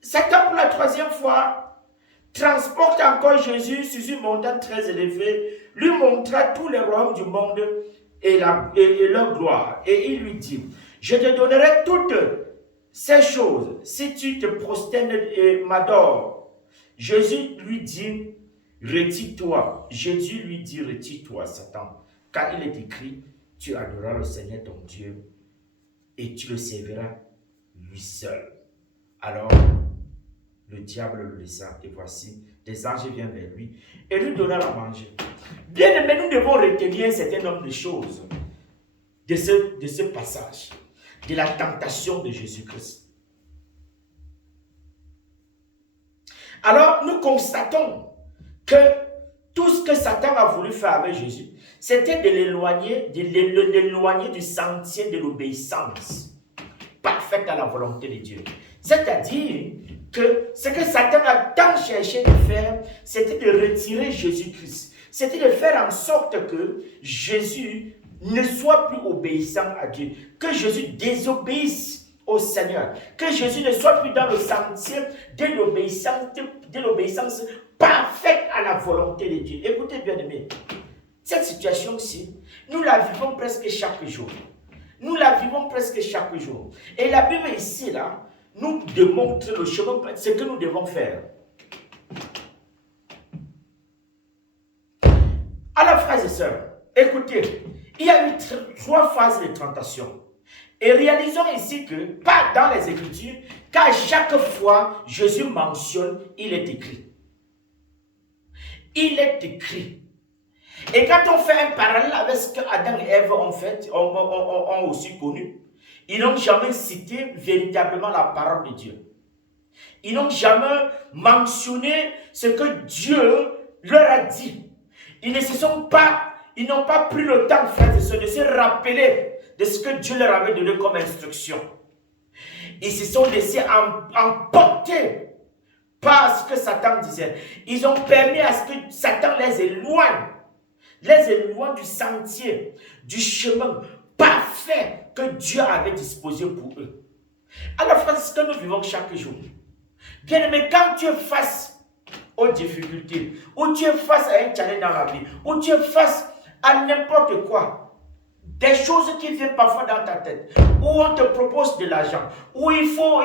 Satan, pour la troisième fois, transporte encore Jésus sur une montagne très élevée, lui montra tous les royaumes du monde et leur gloire. Et il lui dit, je te donnerai toutes ces choses si tu te prosternes et m'adores. Jésus lui dit, retire-toi. Jésus lui dit, retire-toi, Satan, car il est écrit, tu adoreras le Seigneur ton Dieu et tu le serviras lui seul. Alors, le diable le laissa, et voici, des anges viennent vers lui et lui donnèrent à manger. Bien aimé, nous devons retenir un certain nombre de choses de ce passage, de la tentation de Jésus-Christ. Alors, nous constatons que tout ce que Satan a voulu faire avec Jésus, c'était de l'éloigner du sentier de l'obéissance parfaite à la volonté de Dieu. C'est-à-dire que ce que Satan a tant cherché de faire, c'était de retirer Jésus-Christ. C'était de faire en sorte que Jésus ne soit plus obéissant à Dieu, que Jésus désobéisse au Seigneur, que Jésus ne soit plus dans le sentier de l'obéissance parfaite à la volonté de Dieu. Écoutez bien aimé, cette situation-ci, nous la vivons presque chaque jour. Nous la vivons presque chaque jour. Et la Bible ici, là, nous démontre le chemin, ce que nous devons faire. Alors, frères et sœurs, écoutez, il y a eu 3 phases de tentation. Et réalisons ici que, pas dans les Écritures, qu'à chaque fois Jésus mentionne, il est écrit. Il est écrit. Et quand on fait un parallèle avec ce que Adam et Ève ont aussi connu, ils n'ont jamais cité véritablement la parole de Dieu. Ils n'ont jamais mentionné ce que Dieu leur a dit. Ils n'ont pas pris le temps, frères et sœurs, de se rappeler de ce que Dieu leur avait donné comme instruction. Ils se sont laissés emporter par ce que Satan disait. Ils ont permis à ce que Satan les éloigne du sentier, du chemin parfait que Dieu avait disposé pour eux. Alors, frère, c'est ce que nous vivons chaque jour. Bien aimé, quand tu es face aux difficultés, ou tu es face à un challenge dans la vie, ou tu es face à n'importe quoi, des choses qui viennent parfois dans ta tête, où on te propose de l'argent, où il faut,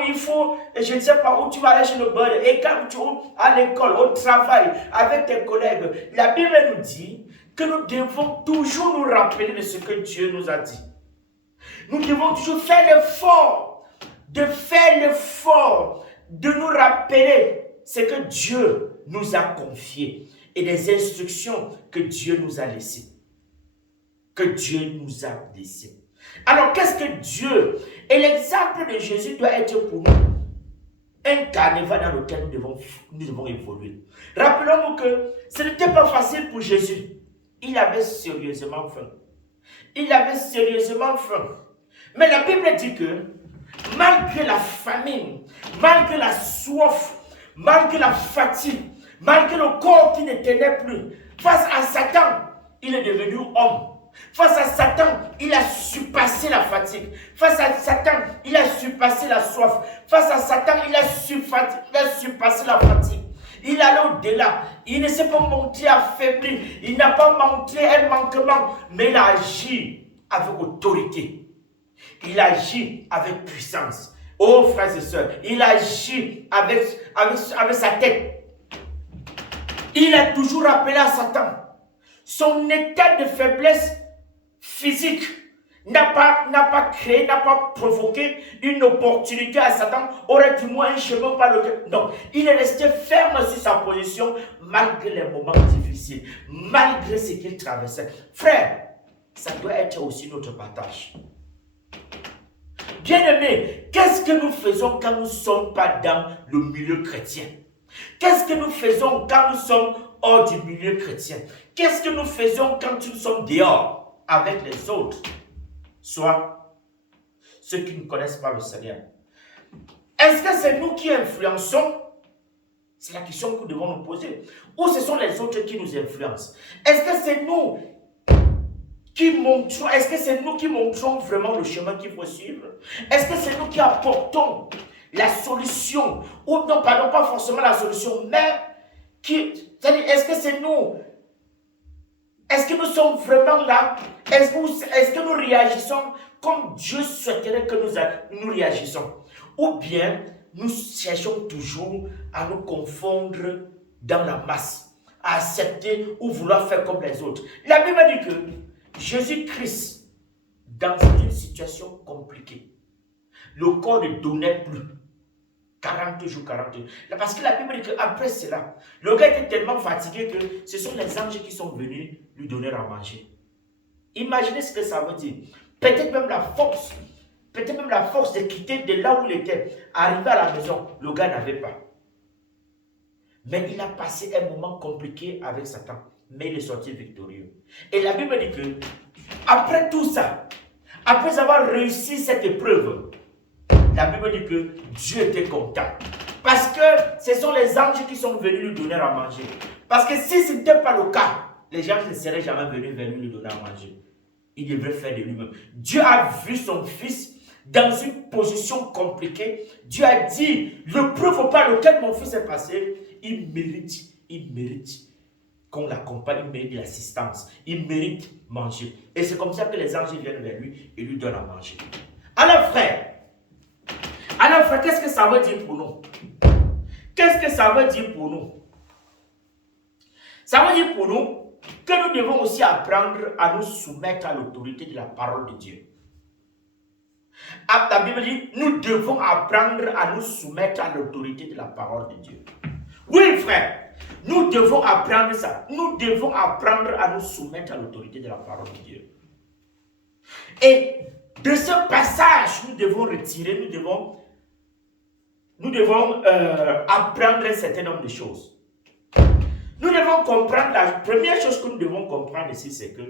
je ne sais pas, où tu vas aller chez le beurre, et quand tu es à l'école, au travail, avec tes collègues, la Bible nous dit que nous devons toujours nous rappeler de ce que Dieu nous a dit. Nous devons toujours faire l'effort, de nous rappeler ce que Dieu nous a confié et des instructions que Dieu nous a laissées. Alors, qu'est-ce que Dieu et l'exemple de Jésus doit être pour nous un carnaval dans lequel nous devons évoluer. Rappelons-nous que ce n'était pas facile pour Jésus. Il avait sérieusement faim. Mais la Bible dit que malgré la famine, malgré la soif, malgré la fatigue, malgré le corps qui ne tenait plus, face à Satan, il est devenu homme. Face à Satan, il a surpassé la fatigue. Face à Satan, il a surpassé la soif. Face à Satan, il a surpassé la fatigue. Il allait au-delà. Il ne s'est pas montré affaibli. Il n'a pas montré un manquement. Mais il a agi avec autorité. Il agit avec puissance. Oh frères et sœurs, il agit avec sa tête. Il a toujours rappelé à Satan. Son état de faiblesse physique n'a pas créé, n'a pas provoqué une opportunité à Satan, aurait du moins un chemin par lequel... Non, il est resté ferme sur sa position malgré les moments difficiles, malgré ce qu'il traversait. Frère, ça doit être aussi notre partage. Bien-aimés, qu'est-ce que nous faisons quand nous ne sommes pas dans le milieu chrétien? Qu'est-ce que nous faisons quand nous sommes hors du milieu chrétien? Qu'est-ce que nous faisons quand nous sommes dehors avec les autres? Soit ceux qui ne connaissent pas le Seigneur. Est-ce que c'est nous qui influençons? C'est la question que nous devons nous poser. Ou ce sont les autres qui nous influencent? Est-ce que c'est nous qui montrons vraiment le chemin qu'il faut suivre? Est-ce que c'est nous qui apportons la solution? Ou non, pardon, pas forcément la solution, mais est-ce que c'est nous? Est-ce que nous sommes vraiment là? Est-ce que nous réagissons comme Dieu souhaiterait que nous réagissons? Ou bien nous cherchons toujours à nous confondre dans la masse, à accepter ou vouloir faire comme les autres? La Bible dit que Jésus-Christ, dans une situation compliquée, le corps ne donnait plus. 40 jours, 40 jours. Parce que la Bible dit qu'après cela, le gars était tellement fatigué que ce sont les anges qui sont venus lui donner à manger. Imaginez ce que ça veut dire. Peut-être même la force de quitter de là où il était, arriver à la maison, le gars n'avait pas. Mais il a passé un moment compliqué avec Satan. Mais il est sorti victorieux. Et la Bible dit que, après tout ça, après avoir réussi cette épreuve, la Bible dit que Dieu était content. Parce que ce sont les anges qui sont venus lui donner à manger. Parce que si ce n'était pas le cas, les anges ne seraient jamais venus vers lui lui donner à manger. Il devrait faire de lui-même. Dieu a vu son fils dans une position compliquée. Dieu a dit, l'épreuve par laquelle mon fils est passé, il mérite qu'on l'accompagne, il mérite de l'assistance, il mérite manger. Et c'est comme ça que les anges viennent vers lui et lui donnent à manger. Alors frère, qu'est-ce que ça veut dire pour nous? Qu'est-ce que ça veut dire pour nous? Ça veut dire pour nous que nous devons aussi apprendre à nous soumettre à l'autorité de la parole de Dieu. La Bible dit, nous devons apprendre à nous soumettre à l'autorité de la parole de Dieu. Oui, frère, nous devons apprendre ça. Nous devons apprendre à nous soumettre à l'autorité de la parole de Dieu. Et de ce passage, nous devons retirer, nous devons apprendre un certain nombre de choses. Nous devons comprendre, la première chose que nous devons comprendre ici, c'est que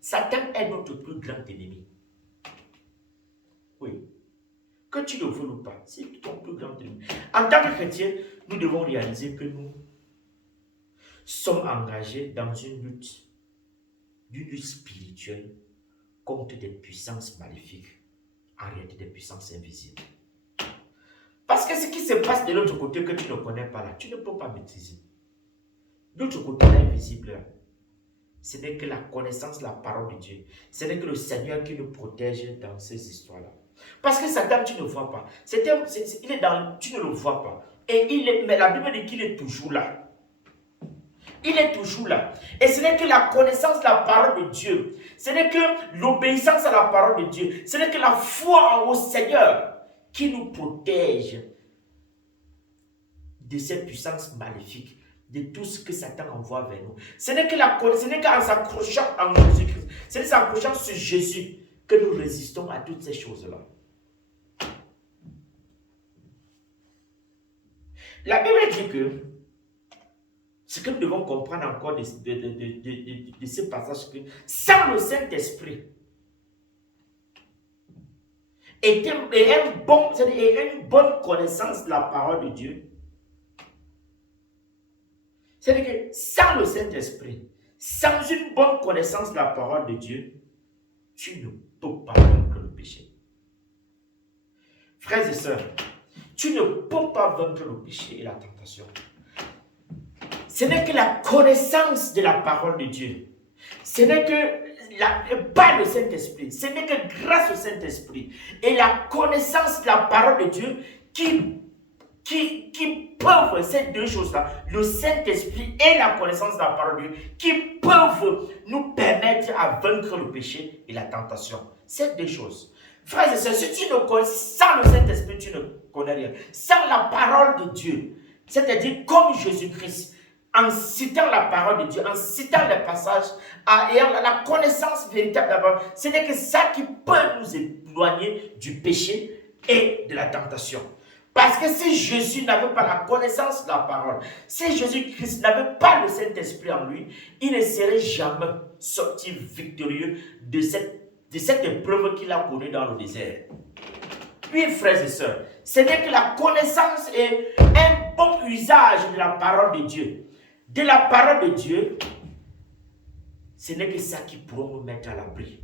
Satan est notre plus grand ennemi. Oui. Que tu le veuilles ou pas, c'est ton plus grand ennemi. En tant que chrétien, nous devons réaliser que nous sommes engagés dans une lutte spirituelle contre des puissances maléfiques, en réalité des puissances invisibles. Parce que ce qui se passe de l'autre côté que tu ne connais pas là, tu ne peux pas maîtriser. De l'autre côté là, invisible là, ce n'est que la connaissance de la parole de Dieu. Ce n'est que le Seigneur qui nous protège dans ces histoires-là. Parce que Satan, tu ne vois pas. Tu ne le vois pas. Mais la Bible dit qu'il est toujours là. Il est toujours là. Et ce n'est que la connaissance de la parole de Dieu. Ce n'est que l'obéissance à la parole de Dieu. Ce n'est que la foi au Seigneur qui nous protège de ces puissances maléfiques, de tout ce que Satan envoie vers nous. Ce n'est qu'en s'accrochant en Jésus-Christ, c'est en s'accrochant sur Jésus que nous résistons à toutes ces choses-là. La Bible dit que ce que nous devons comprendre encore de ce passage, que sans le Saint-Esprit et une bonne connaissance de la parole de Dieu, c'est-à-dire que sans le Saint-Esprit, sans une bonne connaissance de la parole de Dieu, tu ne peux pas vaincre le péché. Frères et sœurs, tu ne peux pas vaincre le péché et la tentation. Ce n'est que la connaissance de la parole de Dieu. Ce n'est que pas le Saint-Esprit. Ce n'est que grâce au Saint-Esprit et la connaissance de la parole de Dieu qui peuvent, ces deux choses-là, le Saint-Esprit et la connaissance de la parole de Dieu, qui peuvent nous permettre à vaincre le péché et la tentation. Ces deux choses. Frères et sœurs, si tu ne connais, sans le Saint-Esprit, tu ne connais rien. Sans la parole de Dieu, c'est-à-dire comme Jésus-Christ, en citant la parole de Dieu, en citant les passages, ayant la connaissance véritable d'abord, ce n'est que ça qui peut nous éloigner du péché et de la tentation. Parce que si Jésus n'avait pas la connaissance de la parole, si Jésus-Christ n'avait pas le Saint-Esprit en lui, il ne serait jamais sorti victorieux de cette épreuve qu'il a connue dans le désert. Puis, frères et sœurs, ce n'est que la connaissance et un bon usage de la parole de Dieu. De la parole de Dieu, ce n'est que ça qui pourra nous mettre à l'abri.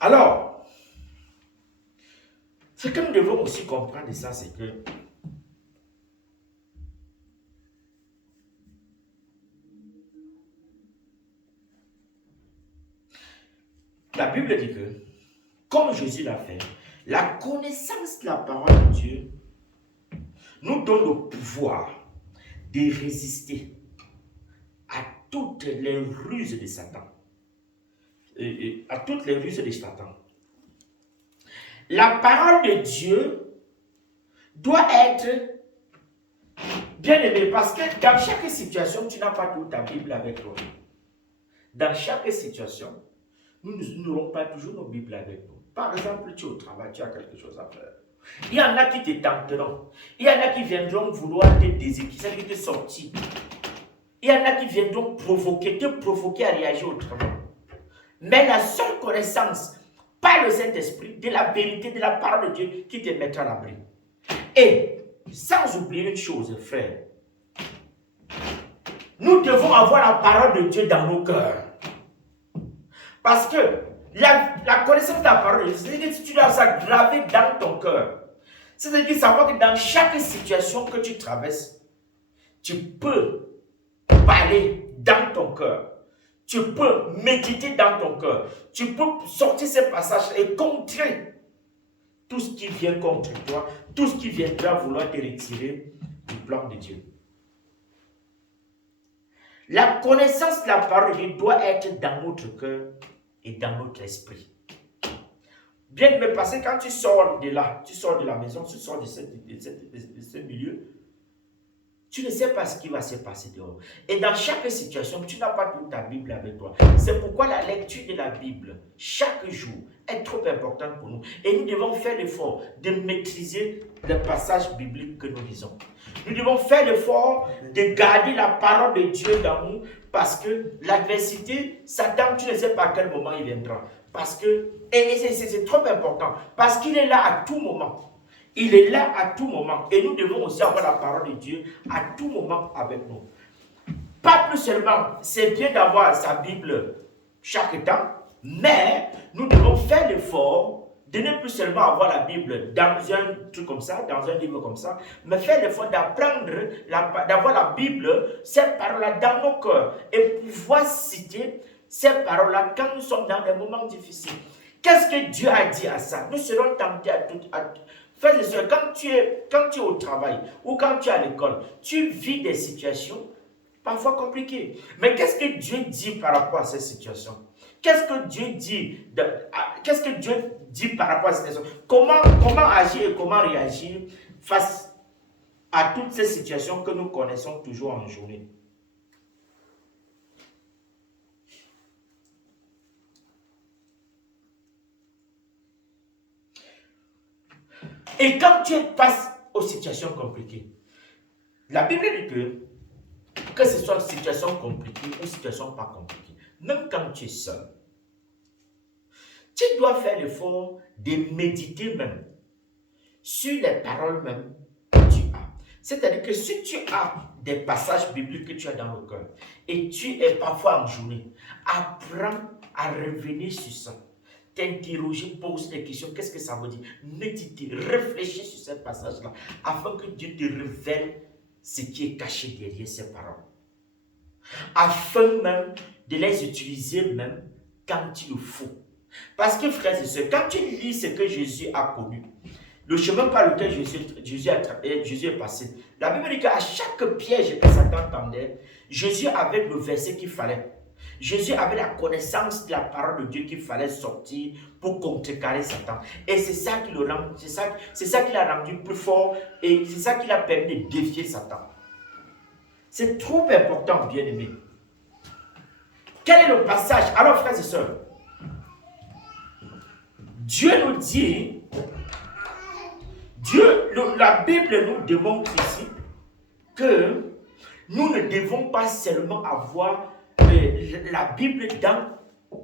Alors, ce que nous devons aussi comprendre de ça, c'est que la Bible dit que, comme Jésus l'a fait, la connaissance de la parole de Dieu nous donne le pouvoir de résister à toutes les ruses de Satan. À toutes les ruses de Satan. La parole de Dieu doit être bien aimée parce que dans chaque situation, tu n'as pas toute ta Bible avec toi. Dans chaque situation, nous n'aurons pas toujours nos Bibles avec nous. Par exemple, tu es au travail, tu as quelque chose à faire. Il y en a qui te tenteront. Il y en a qui viendront vouloir te déséquilibrer, c'est-à-dire te sortir. Il y en a qui viendront te provoquer à réagir autrement. Mais la seule connaissance par le Saint-Esprit de la vérité, de la parole de Dieu qui te mettra à l'abri. Et sans oublier une chose, frère, nous devons avoir la parole de Dieu dans nos cœurs. Parce que la connaissance de la parole de Dieu, c'est-à-dire que tu dois ça graver dans ton cœur. C'est-à-dire savoir que dans chaque situation que tu traverses, tu peux parler dans ton cœur. Tu peux méditer dans ton cœur. Tu peux sortir ces passages et contrer tout ce qui vient contre toi, tout ce qui viendra vouloir te retirer du plan de Dieu. La connaissance de la parole de Dieu doit être dans notre cœur et dans notre esprit. Bien aimé, parce que quand tu sors de là, tu sors de la maison, tu sors de ce milieu, tu ne sais pas ce qui va se passer dehors. Et dans chaque situation, tu n'as pas toute ta Bible avec toi. C'est pourquoi la lecture de la Bible, chaque jour, est trop importante pour nous. Et nous devons faire l'effort de maîtriser les passages bibliques que nous lisons. Nous devons faire l'effort de garder la parole de Dieu dans nous, parce que l'adversité, Satan, tu ne sais pas à quel moment il viendra. Parce que, et c'est trop important, parce qu'il est là à tout moment. Il est là à tout moment. Et nous devons aussi avoir la parole de Dieu à tout moment avec nous. Pas plus seulement, c'est bien d'avoir sa Bible chaque temps, mais nous devons faire l'effort de ne plus seulement avoir la Bible dans un truc comme ça, dans un livre comme ça, mais faire l'effort d'apprendre, d'avoir la Bible, ces paroles-là dans nos cœurs, et pouvoir citer ces paroles-là quand nous sommes dans des moments difficiles. Qu'est-ce que Dieu a dit à ça? Nous serons tentés à tout. Frères et sœurs, quand tu es au travail ou quand tu es à l'école, tu vis des situations parfois compliquées. Mais qu'est-ce que Dieu dit par rapport à ces situations? Qu'est-ce que Dieu dit par rapport à ces situations? Comment agir et comment réagir face à toutes ces situations que nous connaissons toujours en journée? Et quand tu passes aux situations compliquées, la Bible dit que ce soit une situation compliquée ou une situation pas compliquée, même quand tu es seul, tu dois faire l'effort de méditer même sur les paroles même que tu as. C'est-à-dire que si tu as des passages bibliques que tu as dans le cœur et tu es parfois en journée, apprends à revenir sur ça. T'interroger, pose des questions, qu'est-ce que ça veut dire? Méditer, réfléchir sur ces passages-là, afin que Dieu te révèle ce qui est caché derrière ces paroles. Afin même de les utiliser même quand il le faut. Parce que frères et sœurs, quand tu lis ce que Jésus a connu, le chemin par lequel Jésus est passé, la Bible dit qu'à chaque piège que Satan tendait, Jésus avait le verset qu'il fallait. Jésus avait la connaissance de la parole de Dieu qu'il fallait sortir pour contrecarrer Satan. Et c'est ça qui l'a rendu plus fort et c'est ça qui l'a permis de défier Satan. C'est trop important, bien aimé. Quel est le passage? Alors, frères et sœurs, Dieu nous dit, la Bible nous démontre ici que nous ne devons pas seulement avoir la Bible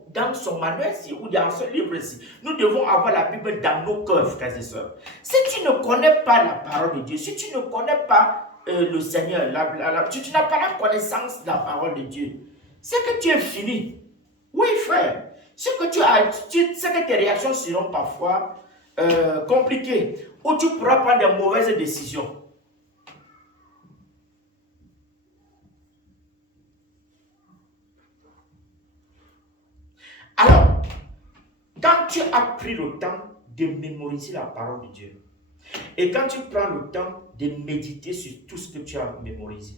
dans son manuel ou dans ce livre-ci. Nous devons avoir la Bible dans nos cœurs, frères et sœurs. Si tu ne connais pas la parole de Dieu, si tu ne connais pas le Seigneur, tu n'as pas la connaissance de la parole de Dieu, c'est que tu es fini. Oui, frère. C'est que tes réactions seront parfois compliquées, ou tu pourras prendre de mauvaises décisions. Alors, quand tu as pris le temps de mémoriser la parole de Dieu, et quand tu prends le temps de méditer sur tout ce que tu as mémorisé,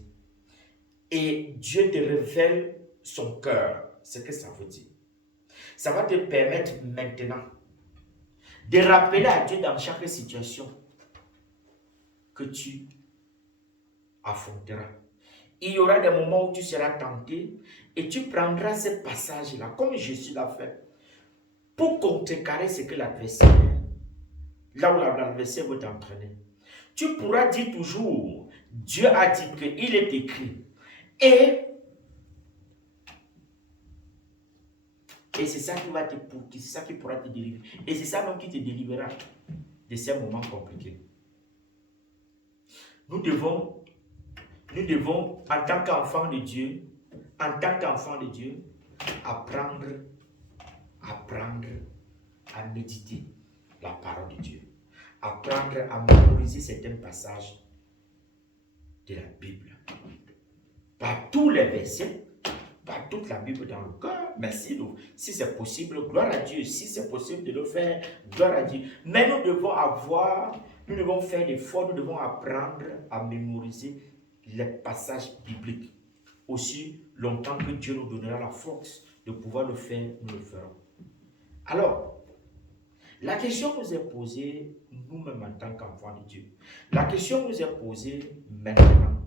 et Dieu te révèle son cœur, ce que ça veut dire, ça va te permettre maintenant de rappeler à Dieu dans chaque situation que tu affronteras. Il y aura des moments où tu seras tenté et tu prendras ces passages-là, comme Jésus l'a fait. pour contrecarrer ce que l'adversaire, là où l'adversaire veut t'entraîner. Tu pourras dire toujours, Dieu a dit qu'il est écrit. Et c'est ça qui va te c'est ça qui pourra te délivrer. Et c'est ça même qui te délivrera de ces moments compliqués. Nous devons, en tant qu'enfants de Dieu, apprendre à méditer la parole de Dieu. Apprendre à mémoriser certains passages de la Bible. Pas tous les versets, pas toute la Bible dans le cœur, mais si c'est possible, gloire à Dieu. Si c'est possible de le faire, gloire à Dieu. Mais nous devons faire l'effort, nous devons apprendre à mémoriser les passages bibliques. Aussi longtemps que Dieu nous donnera la force de pouvoir le faire, nous le ferons. Alors, la question nous est posée, nous-mêmes en tant qu'enfants de Dieu. La question nous est posée maintenant.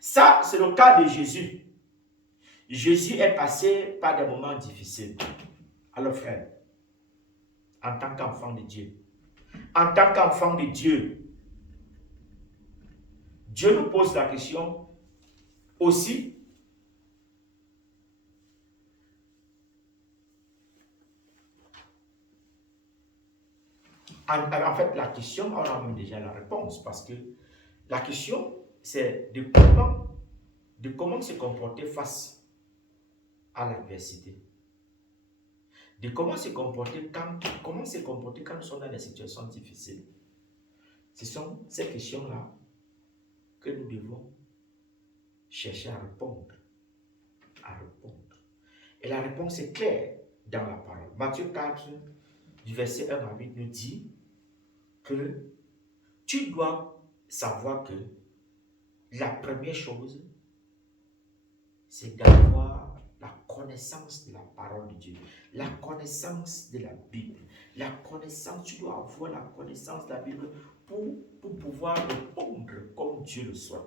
Ça, c'est le cas de Jésus. Jésus est passé par des moments difficiles. Alors frère, en tant qu'enfant de Dieu, Dieu nous pose la question aussi. En fait, la question, on a même déjà la réponse, parce que la question, c'est de comment se comporter face à l'adversité. De comment se comporter quand nous sommes dans des situations difficiles. Ce sont ces questions-là que nous devons chercher à répondre. Et la réponse est claire dans la parole. Matthieu 4, du verset 1 à 8, nous dit que tu dois savoir que la première chose, c'est d'avoir la connaissance de la parole de Dieu, la connaissance de la Bible, tu dois avoir la connaissance de la Bible pour pouvoir répondre comme Dieu le souhaite.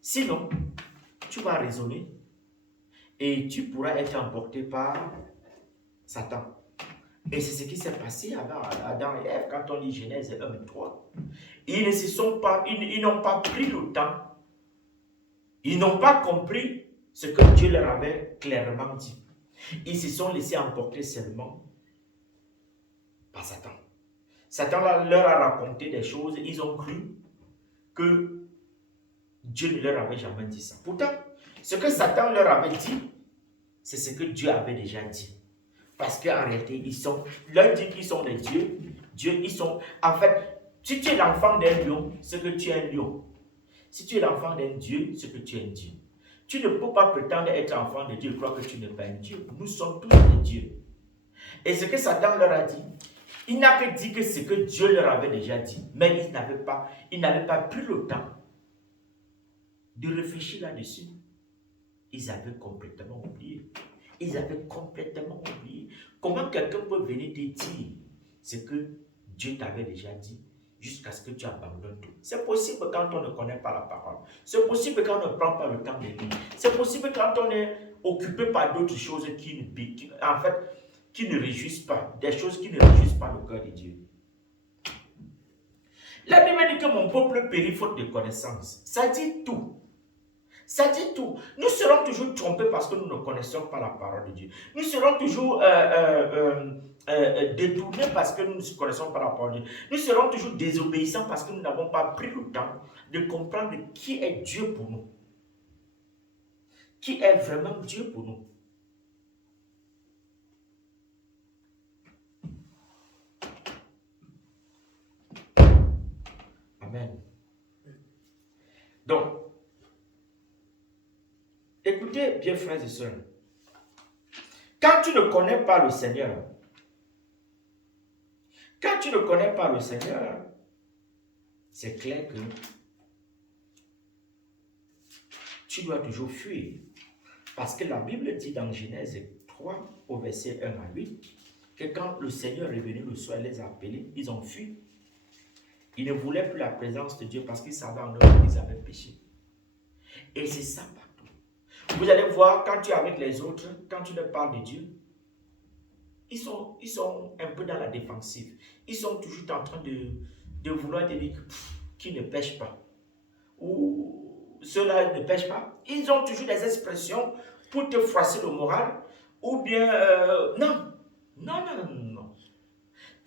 Sinon, tu vas raisonner et tu pourras être emporté par Satan. Et c'est ce qui s'est passé avec Adam et Ève quand on lit Genèse 1 et 3. Ils n'ont pas pris le temps. Ils n'ont pas compris ce que Dieu leur avait clairement dit. Ils se sont laissés emporter seulement par Satan. Satan leur a raconté des choses. Ils ont cru que Dieu ne leur avait jamais dit ça. Pourtant, ce que Satan leur avait dit, c'est ce que Dieu avait déjà dit. Parce qu'en réalité, l'un dit qu'ils sont des dieux. En fait, si tu es l'enfant d'un lion, c'est que tu es un lion. Si tu es l'enfant d'un Dieu, c'est que tu es un Dieu. Tu ne peux pas prétendre être enfant de Dieu et croire que tu n'es pas un Dieu. Nous sommes tous des dieux. Et ce que Satan leur a dit, il n'a que dit que ce que Dieu leur avait déjà dit. Mais ils n'avaient pas pris le temps de réfléchir là-dessus. Ils avaient complètement oublié. Comment quelqu'un peut venir te dire ce que Dieu t'avait déjà dit jusqu'à ce que tu abandonnes tout? C'est possible quand on ne connaît pas la parole. C'est possible quand on ne prend pas le temps de lire. C'est possible quand on est occupé par d'autres choses qui ne réjouissent pas. Des choses qui ne réjouissent pas le cœur de Dieu. La Bible dit que mon peuple périt faute de connaissance. Ça dit tout. Nous serons toujours trompés parce que nous ne connaissons pas la parole de Dieu. Nous serons toujours détournés parce que nous ne connaissons pas la parole de Dieu. Nous serons toujours désobéissants parce que nous n'avons pas pris le temps de comprendre qui est Dieu pour nous. Qui est vraiment Dieu pour nous. Amen. Donc, écoutez bien, frères et sœurs. Quand tu ne connais pas le Seigneur, c'est clair que tu dois toujours fuir. Parce que la Bible dit dans Genèse 3, au verset 1 à 8, que quand le Seigneur est venu le soir, les a appelés, ils ont fui. Ils ne voulaient plus la présence de Dieu parce qu'ils savaient en eux qu'ils avaient péché. Et c'est ça partout. Vous allez voir, quand tu es avec les autres, quand tu leur parles de Dieu, ils sont un peu dans la défensive. Ils sont toujours en train de vouloir te dire qui ne pêche pas. Ou ceux-là ne pêchent pas. Ils ont toujours des expressions pour te froisser le moral. Ou bien, non.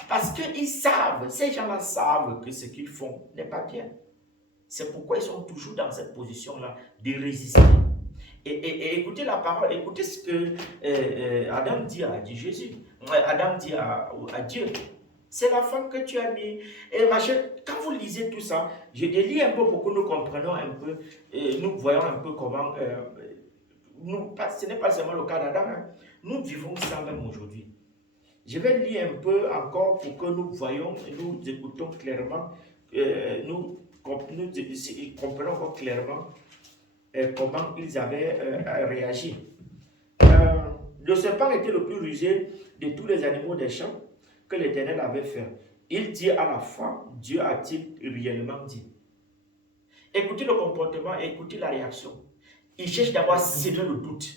Parce qu'ils savent, ces gens-là savent que ce qu'ils font n'est pas bien. C'est pourquoi ils sont toujours dans cette position-là de résister. Et écoutez la parole, écoutez ce que Adam dit à Jésus. Adam dit à Dieu. C'est la femme que tu as mis. Et ma chère, quand vous lisez tout ça, je délie un peu pour que nous comprenions un peu, nous voyons un peu comment, ce n'est pas seulement le cas d'Adam, hein, nous vivons ça même aujourd'hui. Je vais lire un peu encore pour que nous voyons, nous écoutons clairement, nous comprenons encore clairement comment ils avaient réagi. Le serpent était le plus rusé de tous les animaux des champs que l'Éternel avait fait. Il dit à la femme, Dieu a-t-il réellement dit? Écoutez le comportement, écoutez la réaction. Il cherche d'abord à séduire le doute.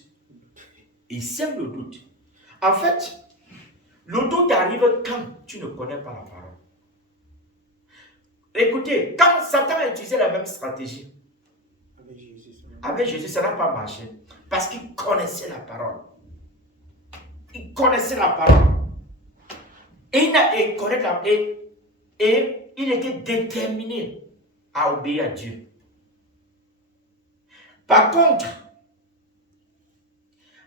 Il sème le doute. En fait, le doute arrive quand tu ne connais pas la parole. Écoutez, quand Satan a utilisé la même stratégie, avec Jésus, ça n'a pas marché. Parce qu'il connaissait la parole. Il connaissait la parole. Et il était déterminé à obéir à Dieu. Par contre,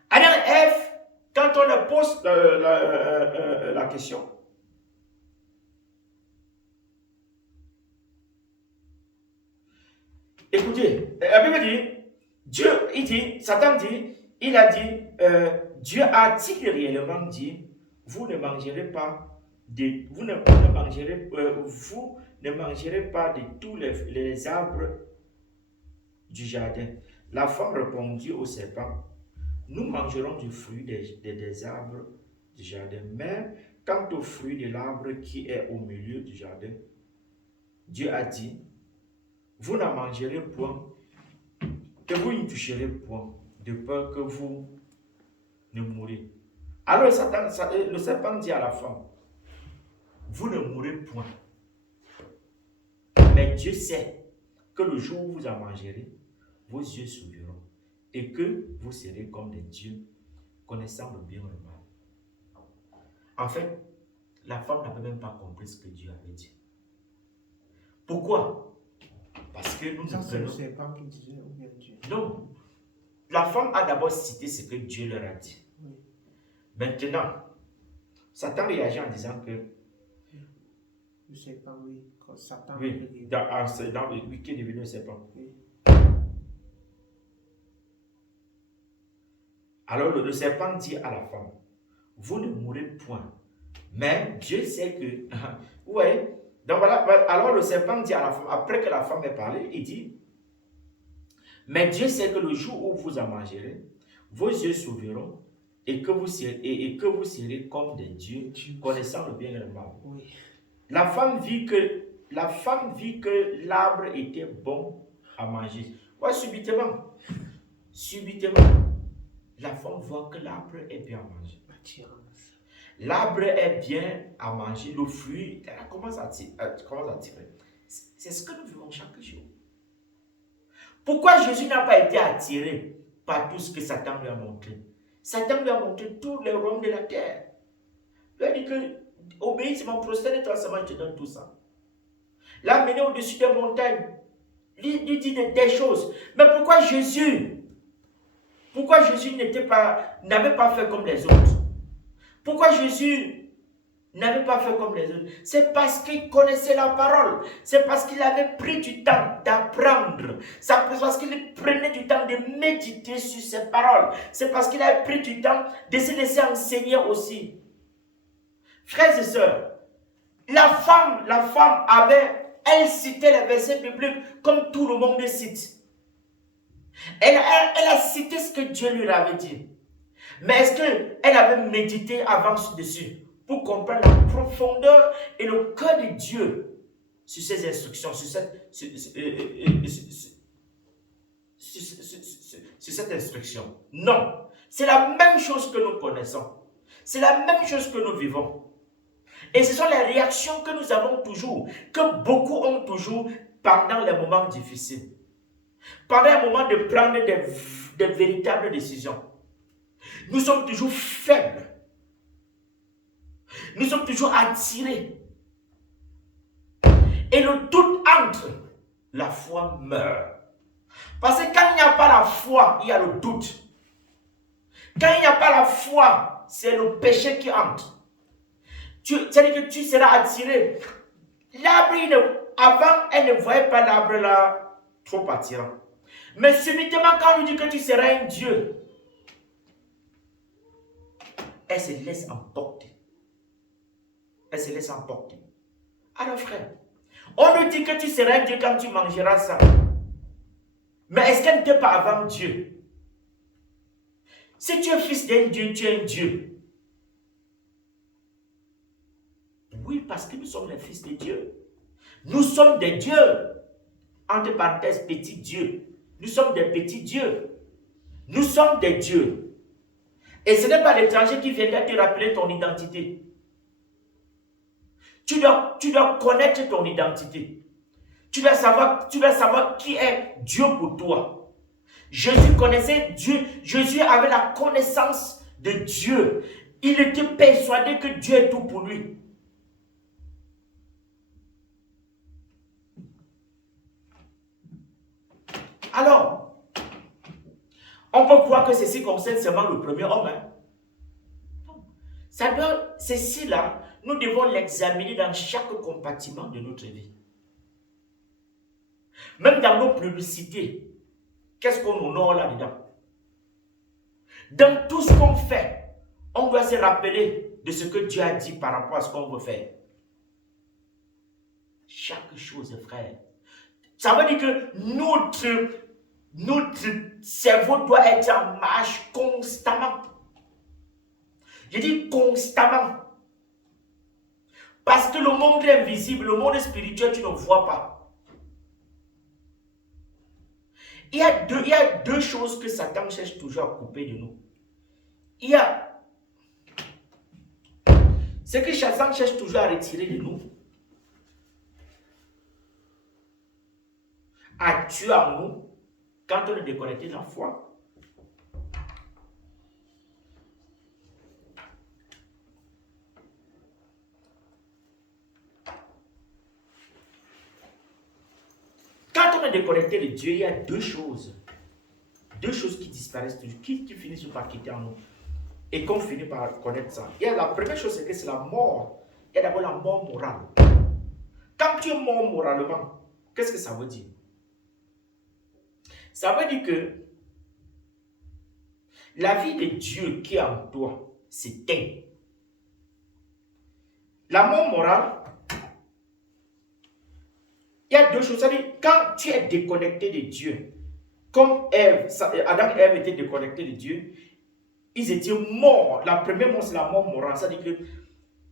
Adam et Ève, quand on leur pose la question, écoutez, la Bible dit, Dieu, Satan dit, il a dit, Dieu a-t-il réellement dit, vous ne mangerez pas de tous les arbres du jardin. La femme répondit au serpent, nous mangerons du fruit des arbres du jardin, mais quant au fruit de l'arbre qui est au milieu du jardin, Dieu a dit, vous n'en mangerez point, et vous n'y toucherez point, de peur que vous ne mourrez. Alors le serpent dit à la femme, vous ne mourrez point. Mais Dieu sait que le jour où vous en mangerez, vos yeux s'ouvriront et que vous serez comme des dieux, connaissant le bien et le mal. En fait, la femme n'avait même pas compris ce que Dieu avait dit. Pourquoi? Parce que nous c'est le serpent qui disait ou bien Dieu. Non. La femme a d'abord cité ce que Dieu leur a dit. Oui. Maintenant, Satan réagit en disant que le serpent, oui, quand Satan. Oui, dans le qui est devenu un serpent. Oui. Alors le serpent dit à la femme, vous ne mourrez point. Mais Dieu sait que. Ouais. Donc voilà, alors le serpent dit à la femme, après que la femme ait parlé, il dit, mais Dieu sait que le jour où vous en mangerez, vos yeux s'ouvriront et que vous serez comme des dieux, connaissant le bien et le mal. Oui. La femme vit que l'arbre était bon à manger. Ouais, subitement, la femme voit que l'arbre est bien à manger. L'arbre est bien à manger, le fruit, elle commence à tirer. C'est ce que nous vivons chaque jour. Pourquoi Jésus n'a pas été attiré par tout ce que Satan lui a montré? Satan lui a montré tous les royaumes de la terre. Il lui a dit que obéis, c'est mon prosterne-toi seulement, je te donne tout ça. L'a mené au-dessus des montagnes. Il dit des choses. Mais pourquoi Jésus n'avait pas fait comme les autres? Pourquoi Jésus n'avait pas fait comme les autres? C'est parce qu'il connaissait la parole. C'est parce qu'il avait pris du temps d'apprendre. C'est parce qu'il prenait du temps de méditer sur ces paroles. C'est parce qu'il avait pris du temps de se laisser enseigner aussi. Frères et sœurs, la femme elle citait les versets bibliques comme tout le monde cite. Elle a cité ce que Dieu lui avait dit. Mais est-ce qu'elle avait médité avant dessus pour comprendre la profondeur et le cœur de Dieu sur ces instructions, sur sur cette instruction. Non. C'est la même chose que nous connaissons. C'est la même chose que nous vivons. Et ce sont les réactions que nous avons toujours, que beaucoup ont toujours pendant les moments difficiles. Pendant un moment de prendre des véritables décisions. Nous sommes toujours faibles. Nous sommes toujours attirés. Et le doute entre, la foi meurt. Parce que quand il n'y a pas la foi, il y a le doute. Quand il n'y a pas la foi, c'est le péché qui entre. C'est-à-dire que tu seras attiré. L'arbre, avant, elle ne voyait pas l'arbre là trop attirant. Mais subitement, quand on lui dit que tu seras un Dieu, elle se laisse emporter. Elle se laisse emporter. Alors frère, on nous dit que tu seras un Dieu quand tu mangeras ça. Mais est-ce qu'elle n'était pas avant Dieu? Si tu es fils d'un Dieu, tu es un Dieu. Oui, parce que nous sommes les fils de Dieu. Nous sommes des dieux. Entre parenthèses, petits dieux. Nous sommes des petits dieux. Nous sommes des dieux. Et ce n'est pas l'étranger qui viendra te rappeler ton identité. Tu dois connaître ton identité. Tu dois savoir qui est Dieu pour toi. Jésus connaissait Dieu. Jésus avait la connaissance de Dieu. Il était persuadé que Dieu est tout pour lui. Alors, on peut croire que ceci concerne seulement le premier homme. Ceci-là, nous devons l'examiner dans chaque compartiment de notre vie. Même dans nos publicités, qu'est-ce qu'on honore là-dedans? Dans tout ce qu'on fait, on doit se rappeler de ce que Dieu a dit par rapport à ce qu'on veut faire. Chaque chose, frère. Ça veut dire que notre cerveau doit être en marche constamment. Je dis constamment. Parce que le monde est invisible, le monde spirituel, tu ne vois pas. Il y a deux choses que Satan cherche toujours à couper de nous. Il y a ce que Satan cherche toujours à retirer de nous, à tuer en nous, quand on est déconnecté de la foi. Quand on est déconnecté de Dieu, il y a deux choses. Deux choses qui disparaissent toujours, qui finissent par quitter en nous. Et qu'on finit par connaître ça. Il y a la première chose, c'est que c'est la mort. Il y a d'abord la mort morale. Quand tu es mort moralement, qu'est-ce que ça veut dire? Ça veut dire que la vie de Dieu qui est en toi s'éteint. La mort morale, il y a deux choses. C'est-à-dire, quand tu es déconnecté de Dieu, comme Adam et Ève étaient déconnectés de Dieu, ils étaient morts. La première mort, c'est la mort morale. C'est-à-dire que,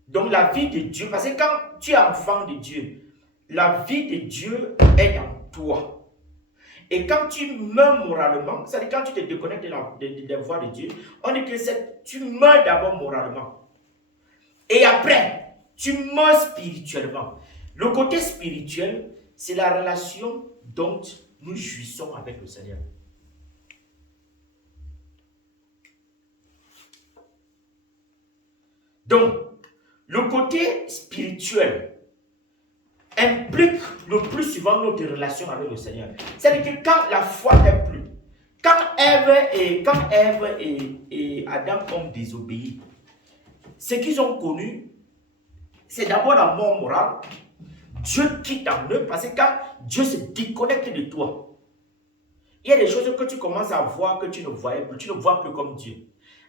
donc la vie de Dieu, parce que quand tu es enfant de Dieu, la vie de Dieu est en toi. Et quand tu meurs moralement, c'est-à-dire quand tu te déconnectes des voies de Dieu, on dit que tu meurs d'abord moralement. Et après, tu meurs spirituellement. Le côté spirituel, c'est la relation dont nous jouissons avec le Seigneur. Donc, le côté spirituel implique le plus souvent notre relation avec le Seigneur. C'est-à-dire que quand la foi n'est plus, quand Ève et Adam ont désobéi, ce qu'ils ont connu, c'est d'abord la mort morale. Dieu quitte en eux parce que quand Dieu se déconnecte de toi, il y a des choses que tu commences à voir que tu ne voyais plus, tu ne vois plus comme Dieu.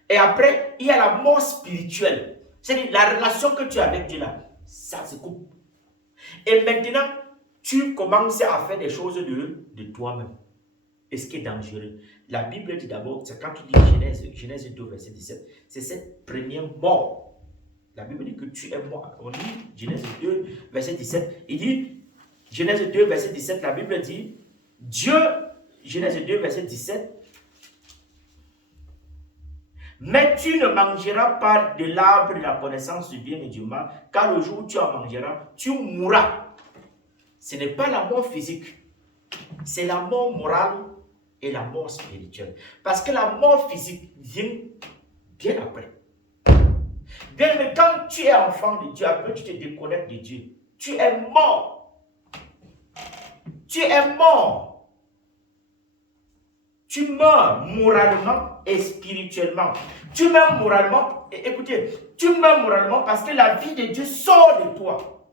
Et après, il y a la mort spirituelle. C'est-à-dire la relation que tu as avec Dieu là, ça se coupe. Et maintenant, tu commences à faire des choses de toi-même. Et ce qui est dangereux. La Bible dit d'abord, c'est quand tu dis Genèse 2, verset 17, c'est cette première mort. La Bible dit que tu es mort. On dit Genèse 2, verset 17. Il dit, Genèse 2, verset 17, la Bible dit, Dieu Genèse 2, verset 17. Mais tu ne mangeras pas de l'arbre de la connaissance du bien et du mal, car le jour où tu en mangeras, tu mourras. Ce n'est pas la mort physique, c'est la mort morale et la mort spirituelle. Parce que la mort physique vient bien après. Bien, mais quand tu es enfant de Dieu, après tu te déconnectes de Dieu, tu es mort. Tu es mort. Tu meurs moralement et spirituellement. Tu meurs moralement, et écoutez, tu meurs moralement parce que la vie de Dieu sort de toi.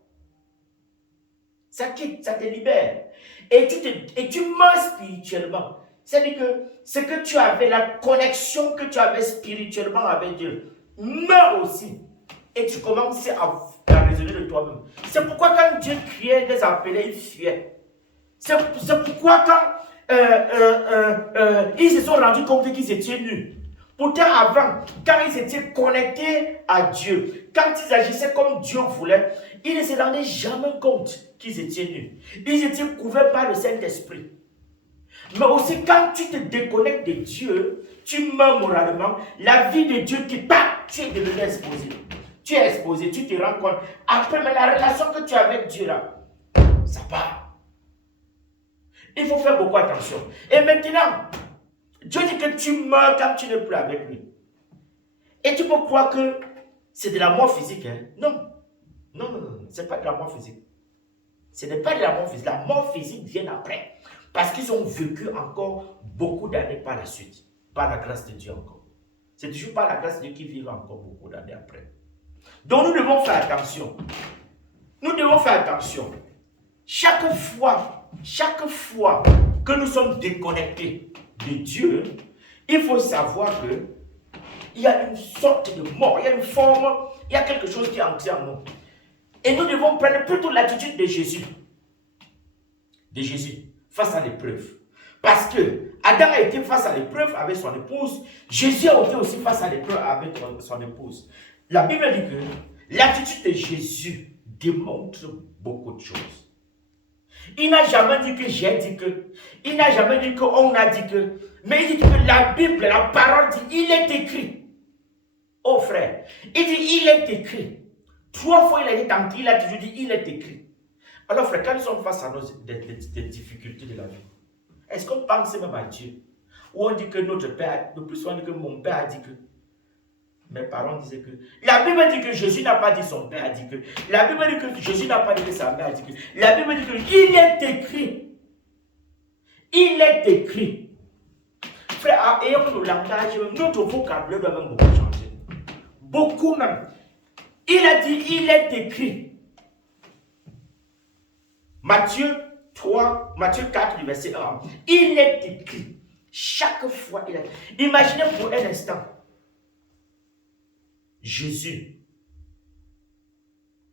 Ça quitte, ça te libère. Et tu meurs spirituellement. C'est-à-dire que ce que tu avais, la connexion que tu avais spirituellement avec Dieu, meurt aussi. Et tu commences à raisonner de toi-même. C'est pourquoi quand Dieu criait, les appelait, ils fuyaient. C'est pourquoi quand ils se sont rendus compte qu'ils étaient nus. Pourtant avant, quand ils étaient connectés à Dieu, quand ils agissaient comme Dieu voulait, ils ne se rendaient jamais compte qu'ils étaient nus. Ils étaient couverts par le Saint-Esprit. Mais aussi quand tu te déconnectes de Dieu, tu meurs moralement, la vie de Dieu qui part, tu es devenu exposé. Tu es exposé, tu te rends compte. Après, mais la relation que tu as avec Dieu là, ça part. Il faut faire beaucoup attention. Et maintenant, Dieu dit que tu meurs quand tu n'es plus avec lui. Et tu peux croire que c'est de la mort physique. Hein? Non. Non, non, non. Ce n'est pas de la mort physique. Ce n'est pas de la mort physique. La mort physique vient après. Parce qu'ils ont vécu encore beaucoup d'années par la suite. Par la grâce de Dieu encore. C'est toujours par la grâce de Dieu qu'ils vivent encore beaucoup d'années après. Donc nous devons faire attention. Nous devons faire attention. Chaque fois que nous sommes déconnectés de Dieu, il faut savoir que il y a une sorte de mort, il y a une forme, il y a quelque chose qui est ancré en nous. Et nous devons prendre plutôt l'attitude de Jésus. De Jésus, face à l'épreuve. Parce que Adam a été face à l'épreuve avec son épouse, Jésus a été aussi face à l'épreuve avec son épouse. La Bible dit que l'attitude de Jésus démontre beaucoup de choses. Il n'a jamais dit que j'ai dit que. Il n'a jamais dit qu'on a dit que. Mais il dit que la Bible, la parole dit, il est écrit. Oh frère, il dit, il est écrit. 3 fois il a dit tant qu'il a toujours dit, il est écrit. Alors frère, quand nous sommes face à des difficultés de la vie, est-ce qu'on pense même à Dieu? Ou on dit que notre Père, le plus souvent on dit que mon Père a dit que. Mes parents disaient que. La Bible dit que Jésus n'a pas dit son Père a dit que. La Bible dit que Jésus n'a pas dit que sa mère a dit que. La Bible dit que il est écrit. Il est écrit. Frère, ayons le langage, notre vocabulaire doit même beaucoup changer. Beaucoup même. Il a dit, il est écrit. Matthieu 4, du verset 1. Il est écrit. Chaque fois, il a dit. Imaginez pour un instant. Jésus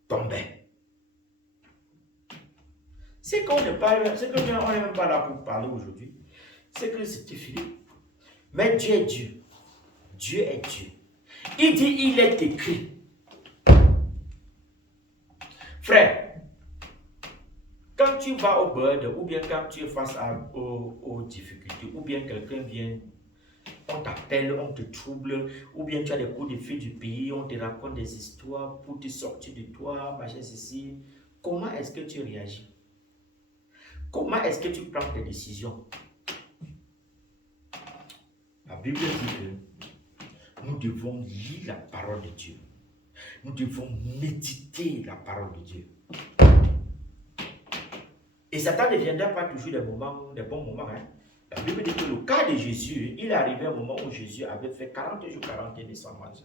tombait. C'est qu'on n'est pas, c'est que on n'est même pas là pour parler aujourd'hui. C'est que c'était fini. Mais Dieu est Dieu. Dieu est Dieu. Il dit, il est écrit. Frère, quand tu vas au bird, ou bien quand tu es face aux difficultés, ou bien quelqu'un vient, on t'appelle, on te trouble, ou bien tu as des coups de feu du pays, on te raconte des histoires pour te sortir de toi, machin ceci. Comment est-ce que tu réagis? Comment est-ce que tu prends tes décisions? La Bible dit que nous devons lire la parole de Dieu. Nous devons méditer la parole de Dieu. Et Satan ne viendra pas toujours des bons moments. Hein? La Bible dit que le cas de Jésus, il est arrivé un moment où Jésus avait fait 40 jours, 40 nuits sans manger.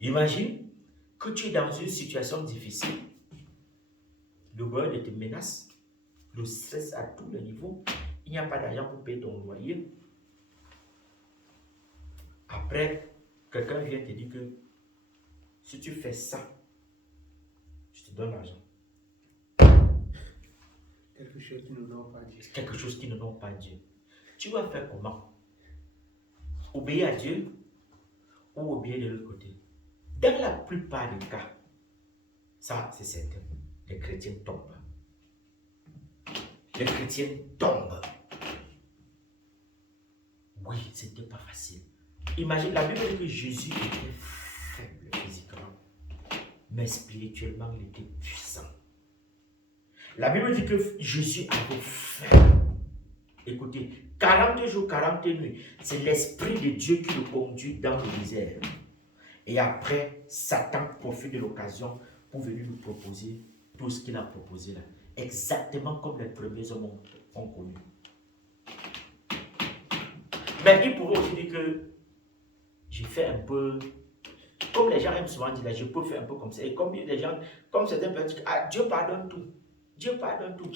Imagine que tu es dans une situation difficile. Le beurre te menace, le stress à tous les niveaux. Il n'y a pas d'argent pour payer ton loyer. Après, quelqu'un vient te dire que si tu fais ça, je te donne l'argent. Quelque chose qui ne n'ont pas Dieu. Quelque chose qui ne n'ont pas Dieu. Tu vas faire comment? Obéir à Dieu ou obéir de l'autre côté? Dans la plupart des cas, ça c'est certain, les chrétiens tombent. les chrétiens tombent. Oui, c'était pas facile. Imagine, la Bible dit que Jésus était faible physiquement, mais spirituellement, il était puissant. La Bible dit que Jésus avait faim. Écoutez, 40 jours, 40 nuits, c'est l'Esprit de Dieu qui le conduit dans le désert. Et après, Satan profite de l'occasion pour venir nous proposer tout ce qu'il a proposé là. Exactement comme les premiers hommes ont connu. Mais il pourrait aussi dire que j'ai fait un peu, comme les gens aiment souvent dire là, je peux faire un peu comme ça. Et comme les gens, comme certains peuvent dire, ah, Dieu pardonne tout. Dieu pardonne tout.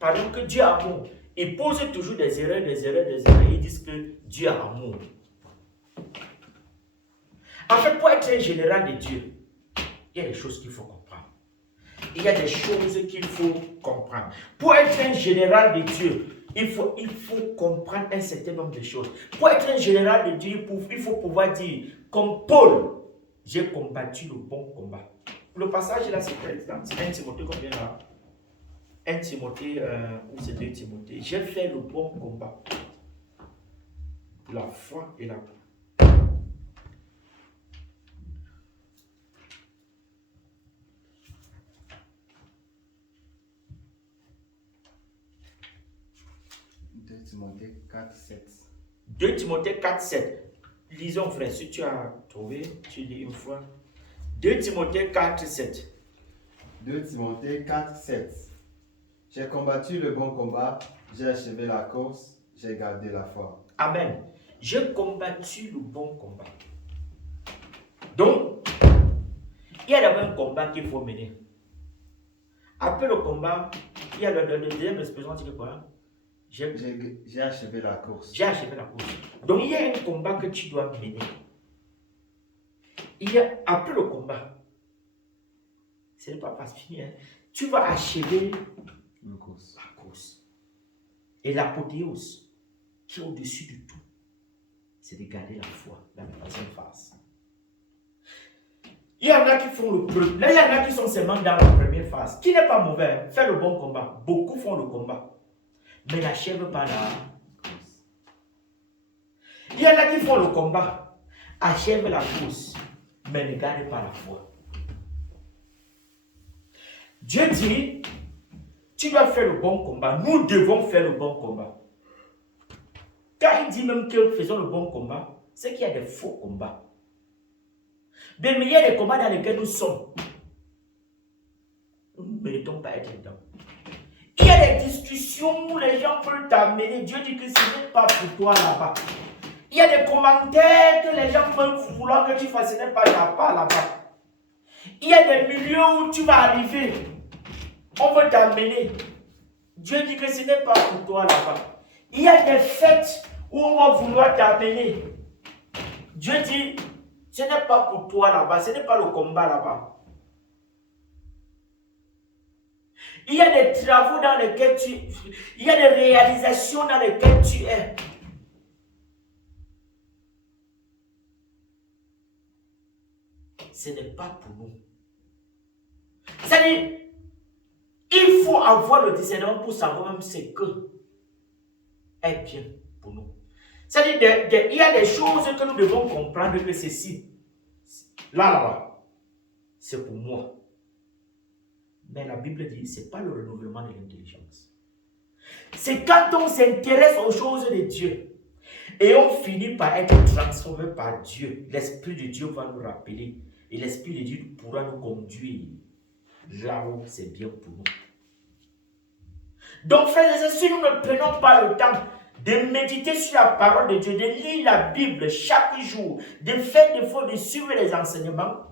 Pardonne que Dieu a amour. Ils posent toujours des erreurs. Ils disent que Dieu a amour. En fait, pour être un général de Dieu, il y a des choses qu'il faut comprendre. Il y a des choses qu'il faut comprendre. Pour être un général de Dieu, il faut comprendre un certain nombre de choses. Pour être un général de Dieu, il faut pouvoir dire, comme Paul, j'ai combattu le bon combat. Le passage là, c'est 1 Timothée, combien là? 1 Timothée, ou c'est 2 Timothée. J'ai fait le bon combat. La foi et la foi. Timothée 4, 7. 2 Timothée 4, 7. Lisons, frère, si tu as trouvé, tu lis une fois. 2 Timothée 4, 7. 2 Timothée 4, 7. J'ai combattu le bon combat, j'ai achevé la course, j'ai gardé la foi. Amen. J'ai combattu le bon combat. Donc, il y a d'abord un combat qu'il faut mener. Après le combat, il y a le deuxième expression, c'est quoi? J'ai achevé la course. J'ai achevé la course. Donc, il y a un combat que tu dois mener. Il y a, après le combat, ce n'est pas fini, hein, tu vas achever la course. Et l'apothéose, qui est au-dessus de tout, c'est de garder la foi dans la deuxième phase. Il y en a qui font le premier, il y en a qui sont seulement dans la première phase, qui n'est pas mauvais, fait le bon combat. Beaucoup font le combat, mais n'achèvent pas la course. Il y en a qui font le combat, achèvent la course, mais ne gardent pas la foi. Dieu dit, tu dois faire le bon combat. Nous devons faire le bon combat. Quand il dit même que faisons le bon combat, c'est qu'il y a des faux combats. Des milliers de combats dans lesquels nous sommes. Nous ne méritons pas être dedans. Il y a des discussions où les gens veulent t'amener. Dieu dit que ce n'est pas pour toi là-bas. Il y a des commentaires que les gens veulent vouloir que tu fasses, ce n'est pas ta part là-bas. Il y a des milieux où tu vas arriver. On veut t'amener. Dieu dit que ce n'est pas pour toi là-bas. Il y a des fêtes où on va vouloir t'amener. Dieu dit, ce n'est pas pour toi là-bas, ce n'est pas le combat là-bas. Il y a des travaux dans lesquels il y a des réalisations dans lesquelles tu es. Ce n'est pas pour nous. C'est-à-dire, il faut avoir le discernement pour savoir même ce que est bien pour nous. C'est-à-dire, il y a des choses que nous devons comprendre que ceci, là, c'est pour moi. Mais la Bible dit, ce n'est pas le renouvellement de l'intelligence. C'est quand on s'intéresse aux choses de Dieu et on finit par être transformé par Dieu. L'Esprit de Dieu va nous rappeler et l'Esprit de Dieu pourra nous conduire là où c'est bien pour nous. Donc, frères et sœurs, si nous ne prenons pas le temps de méditer sur la parole de Dieu, de lire la Bible chaque jour, de faire des fois, de suivre les enseignements,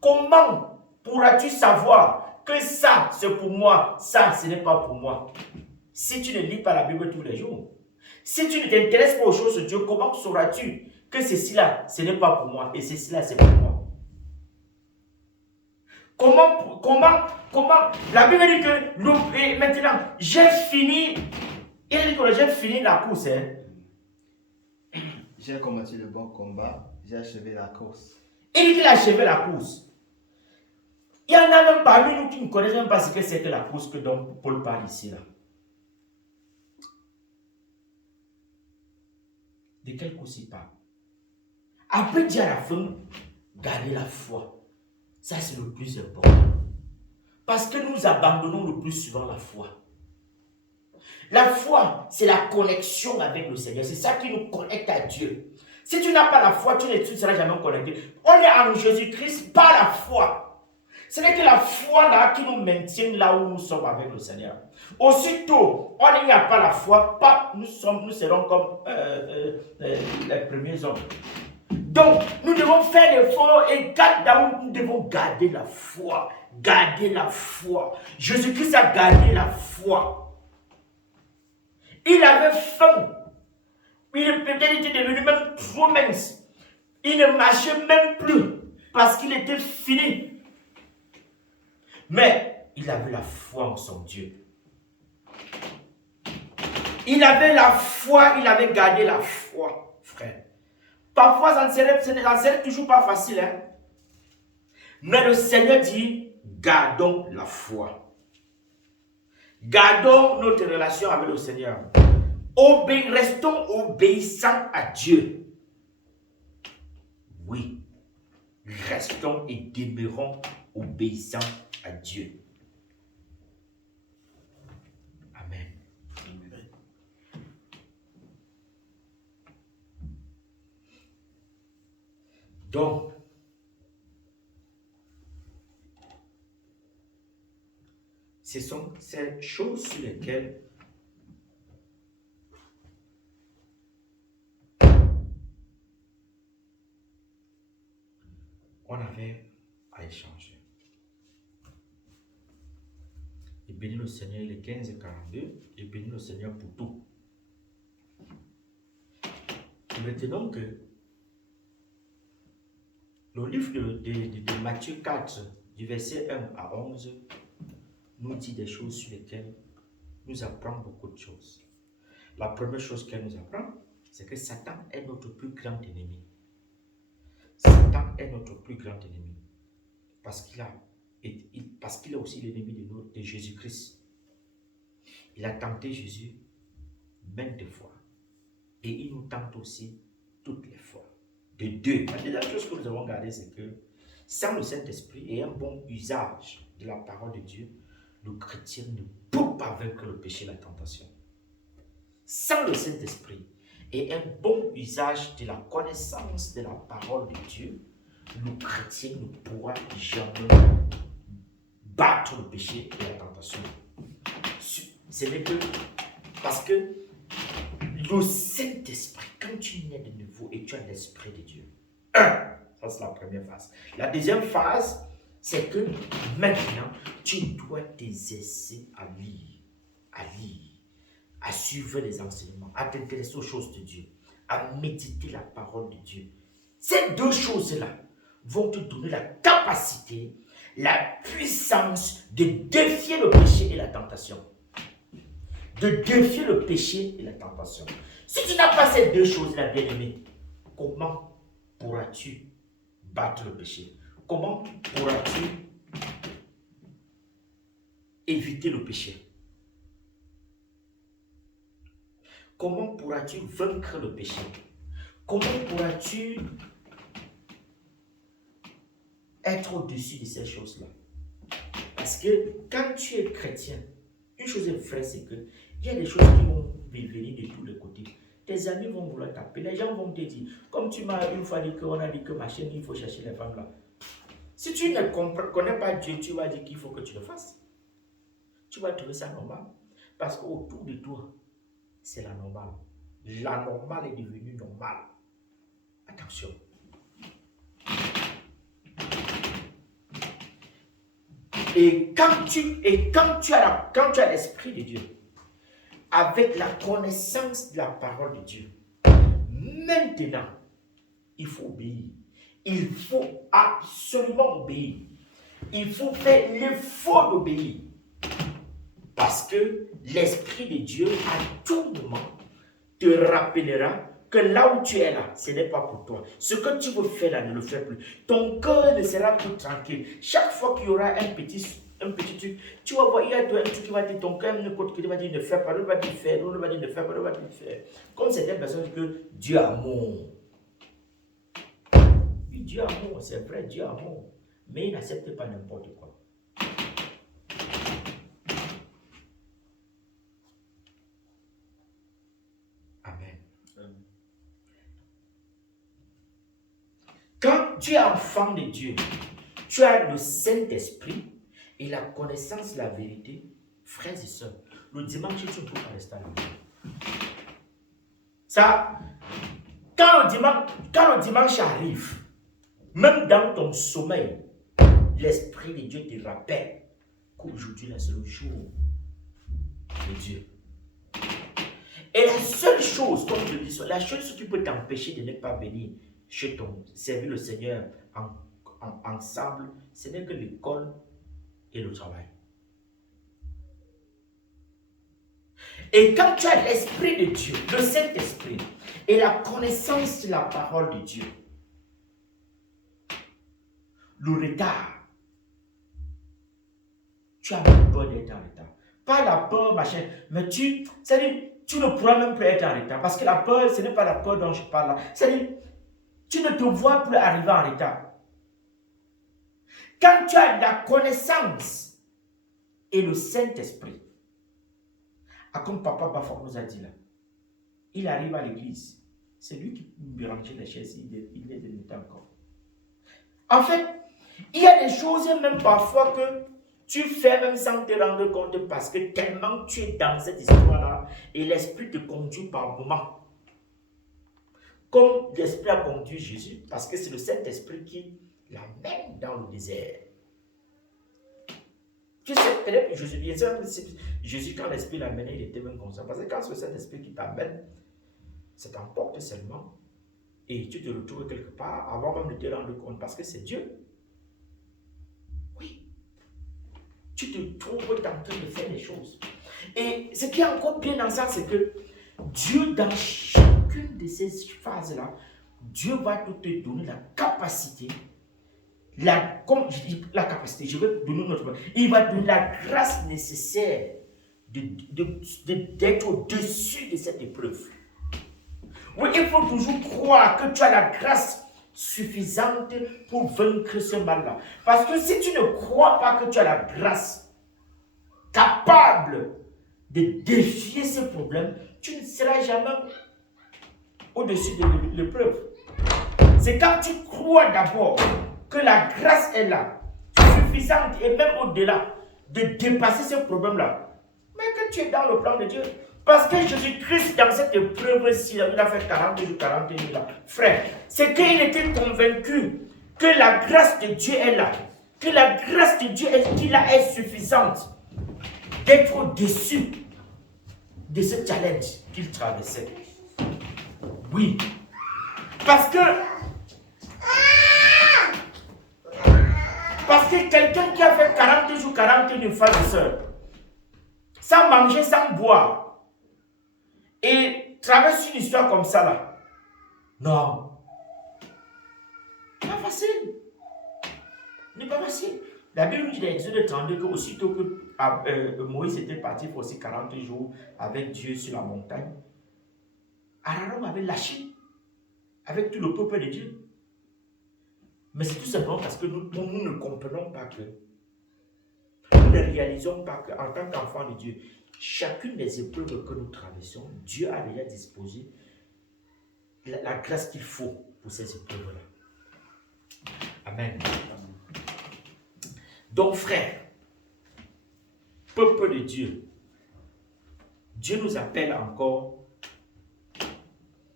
comment pourras-tu savoir que ça, c'est pour moi, ça, ce n'est pas pour moi? Si tu ne lis pas la Bible tous les jours, si tu ne t'intéresses pas aux choses de Dieu, comment sauras-tu que ceci-là, ce n'est pas pour moi et ceci-là, c'est pour moi? Comment la Bible dit que maintenant, j'ai fini. Il dit que j'ai fini la course. Hein? J'ai combattu le bon combat, j'ai achevé la course. Il dit qu'il a achevé la course. Il y en a même parmi nous qui ne connaissent même pas ce que c'est que la course que dont Paul parle ici. Là. De quelle course il parle? Après dire à la fin, gardez la foi. Ça, c'est le plus important. Parce que nous abandonnons le plus souvent la foi. La foi, c'est la connexion avec le Seigneur. C'est ça qui nous connecte à Dieu. Si tu n'as pas la foi, tu ne seras jamais connecté. On est en Jésus-Christ par la foi. Ce n'est que la foi là qui nous maintient là où nous sommes avec le Seigneur. Aussitôt, on n'y a pas la foi, nous serons comme les premiers hommes. Donc, nous devons faire l'effort et nous devons garder la foi. Garder la foi. Jésus-Christ a gardé la foi. Il avait faim. Il peut-être était devenu même trop mince. Il ne marchait même plus parce qu'il était fini. Mais il avait la foi en son Dieu. Il avait la foi, il avait gardé la foi, frère. Parfois, ça ne serait toujours pas facile. Hein? Mais le Seigneur dit, gardons la foi. Gardons notre relation avec le Seigneur. Restons obéissants à Dieu. Oui. Restons et demeurons obéissants à Dieu. Amen. Donc, ce sont ces choses sur lesquelles on avait à échanger. Et bénis le Seigneur, il est 15h42, et bénis le Seigneur pour tout. Retenons que le livre de Matthieu 4, du verset 1 à 11, nous dit des choses sur lesquelles nous apprend beaucoup de choses. La première chose qu'elle nous apprend, c'est que Satan est notre plus grand ennemi. Satan est notre plus grand ennemi. Parce qu'il est aussi l'ennemi de Jésus-Christ. Il a tenté Jésus maintes fois. Et il nous tente aussi toutes les fois. De deux. La deuxième chose que nous avons gardée, c'est que sans le Saint-Esprit et un bon usage de la parole de Dieu, le chrétien ne peut pas vaincre le péché et la tentation. Sans le Saint-Esprit et un bon usage de la connaissance de la parole de Dieu, le chrétien ne pourra jamais battre le péché et la tentation. Ce n'est que parce que le Saint-Esprit, quand tu nais de nouveau et tu as l'Esprit de Dieu, ça c'est la première phase. La deuxième phase, c'est que maintenant, tu dois t'exercer à lire, à suivre les enseignements, à t'intéresser aux choses de Dieu, à méditer la parole de Dieu. Ces deux choses-là vont te donner la capacité, la puissance de défier le péché et la tentation. De défier le péché et la tentation. Si tu n'as pas ces deux choses-là, bien-aimé, comment pourras-tu battre le péché? Comment pourras-tu éviter le péché? Comment pourras-tu vaincre le péché? Comment pourras-tu être au-dessus de ces choses-là? Parce que quand tu es chrétien, une chose est vraie, c'est que il y a des choses qui vont venir de tous les côtés. Tes amis vont vouloir taper. Les gens vont te dire, comme tu m'as une fois dit qu'on a dit que ma chaîne, il faut chercher les femmes là. Si tu ne connais pas Dieu, tu vas dire qu'il faut que tu le fasses. Tu vas trouver ça normal. Parce qu'autour de toi, c'est la normale. La normale est devenue normale. Attention. Et quand tu as l'Esprit de Dieu, avec la connaissance de la parole de Dieu, maintenant, il faut obéir. Il faut absolument obéir. Il faut faire l'effort d'obéir. Parce que l'Esprit de Dieu, à tout moment, te rappellera que là où tu es là, ce n'est pas pour toi. Ce que tu veux faire là, ne le fais plus. Ton cœur ne sera plus tranquille. Chaque fois qu'il y aura un petit truc, tu vas voir, il y a un truc qui va dire, ton cœur qui va dire ne fais pas, l'autre va dire faire, l'autre va dire ne fais pas, l'autre va dire faire. Comme certaines personnes que Dieu est amour. Oui, Dieu est amour, c'est vrai, Dieu est amour. Mais il n'accepte pas n'importe quoi. Amen. Quand tu es enfant de Dieu, tu as le Saint-Esprit et la connaissance de la vérité, frères et sœurs. Le dimanche, tu ne peux pas rester à la maison. Ça, quand le dimanche arrive, même dans ton sommeil, l'Esprit de Dieu te rappelle qu'aujourd'hui, c'est le jour de Dieu. Et la seule chose, comme je dis, la seule chose qui peut t'empêcher de ne pas venir chez ton servir le Seigneur ensemble, ce n'est que l'école et le travail. Et quand tu as l'Esprit de Dieu, le Saint-Esprit, et la connaissance de la parole de Dieu, le retard, tu as même peur d'être en retard. Pas la peur, machin, mais tu ne pourras même plus être en retard. Parce que la peur, ce n'est pas la peur dont je parle là. C'est-à-dire, tu ne te vois plus arriver en retard. Quand tu as la connaissance et le Saint-Esprit, comme Papa Bafok nous a dit là, il arrive à l'église. C'est lui qui branchait les chaises, il les démettait encore. En fait, il y a des choses même parfois que tu fais même sans te rendre compte parce que tellement tu es dans cette histoire-là et l'Esprit te conduit par moments. Comme l'Esprit a conduit Jésus, parce que c'est le Saint-Esprit qui l'amène dans le désert. Tu sais, peut-être Jésus, quand l'Esprit l'amenait, il était même conscient. Parce que quand c'est le Saint-Esprit qui t'amène, ça t'emporte seulement. Et tu te retrouves quelque part avant même de te rendre compte, parce que c'est Dieu. Oui. Tu te trouves en train de faire des choses. Et ce qui est encore bien dans ça, c'est que Dieu, dans chacune de ces phases-là, Dieu va te donner la capacité, comme je dis, la capacité, je vais donner notre... Il va donner la grâce nécessaire d'être au-dessus de cette épreuve. Oui, il faut toujours croire que tu as la grâce suffisante pour vaincre ce mal-là. Parce que si tu ne crois pas que tu as la grâce capable de défier ce problème, tu ne seras jamais au-dessus de l'épreuve. C'est quand tu crois d'abord que la grâce est là, suffisante et même au-delà de dépasser ce problème-là, mais que tu es dans le plan de Dieu. Parce que Jésus-Christ, dans cette épreuve-ci, il a fait 40 jours, 40 nuits là. Frère, c'est qu'il était convaincu que la grâce de Dieu est là, que la grâce de Dieu est suffisante d'être au-dessus de ce challenge qu'il traversait. Oui. Parce que quelqu'un qui a fait 40 jours, 40 nuits, frères et sœurs, sans manger, sans boire, et traverse une histoire comme ça là. Non. Pas facile. N'est pas facile. La Bible nous dit dans Exode 32 que aussitôt que Moïse était parti pour ces 40 jours avec Dieu sur la montagne, Aaron avait lâché avec tout le peuple de Dieu. Mais c'est tout simplement parce que nous ne comprenons pas que, nous ne réalisons pas qu'en tant qu'enfants de Dieu, chacune des épreuves que nous traversons, Dieu a déjà disposé la grâce qu'il faut pour ces épreuves-là. Amen. Donc, frère, peuple de Dieu, Dieu nous appelle encore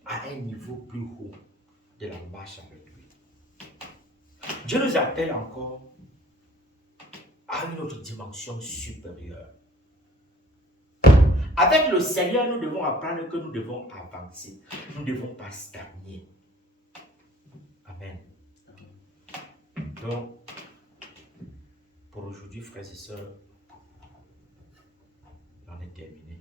à un niveau plus haut de la marche avec lui. Dieu nous appelle encore à une autre dimension supérieure. Avec le Seigneur, nous devons apprendre que nous devons avancer. Nous ne devons pas stagner. Amen. Donc, pour aujourd'hui, frères et sœurs, on est terminé.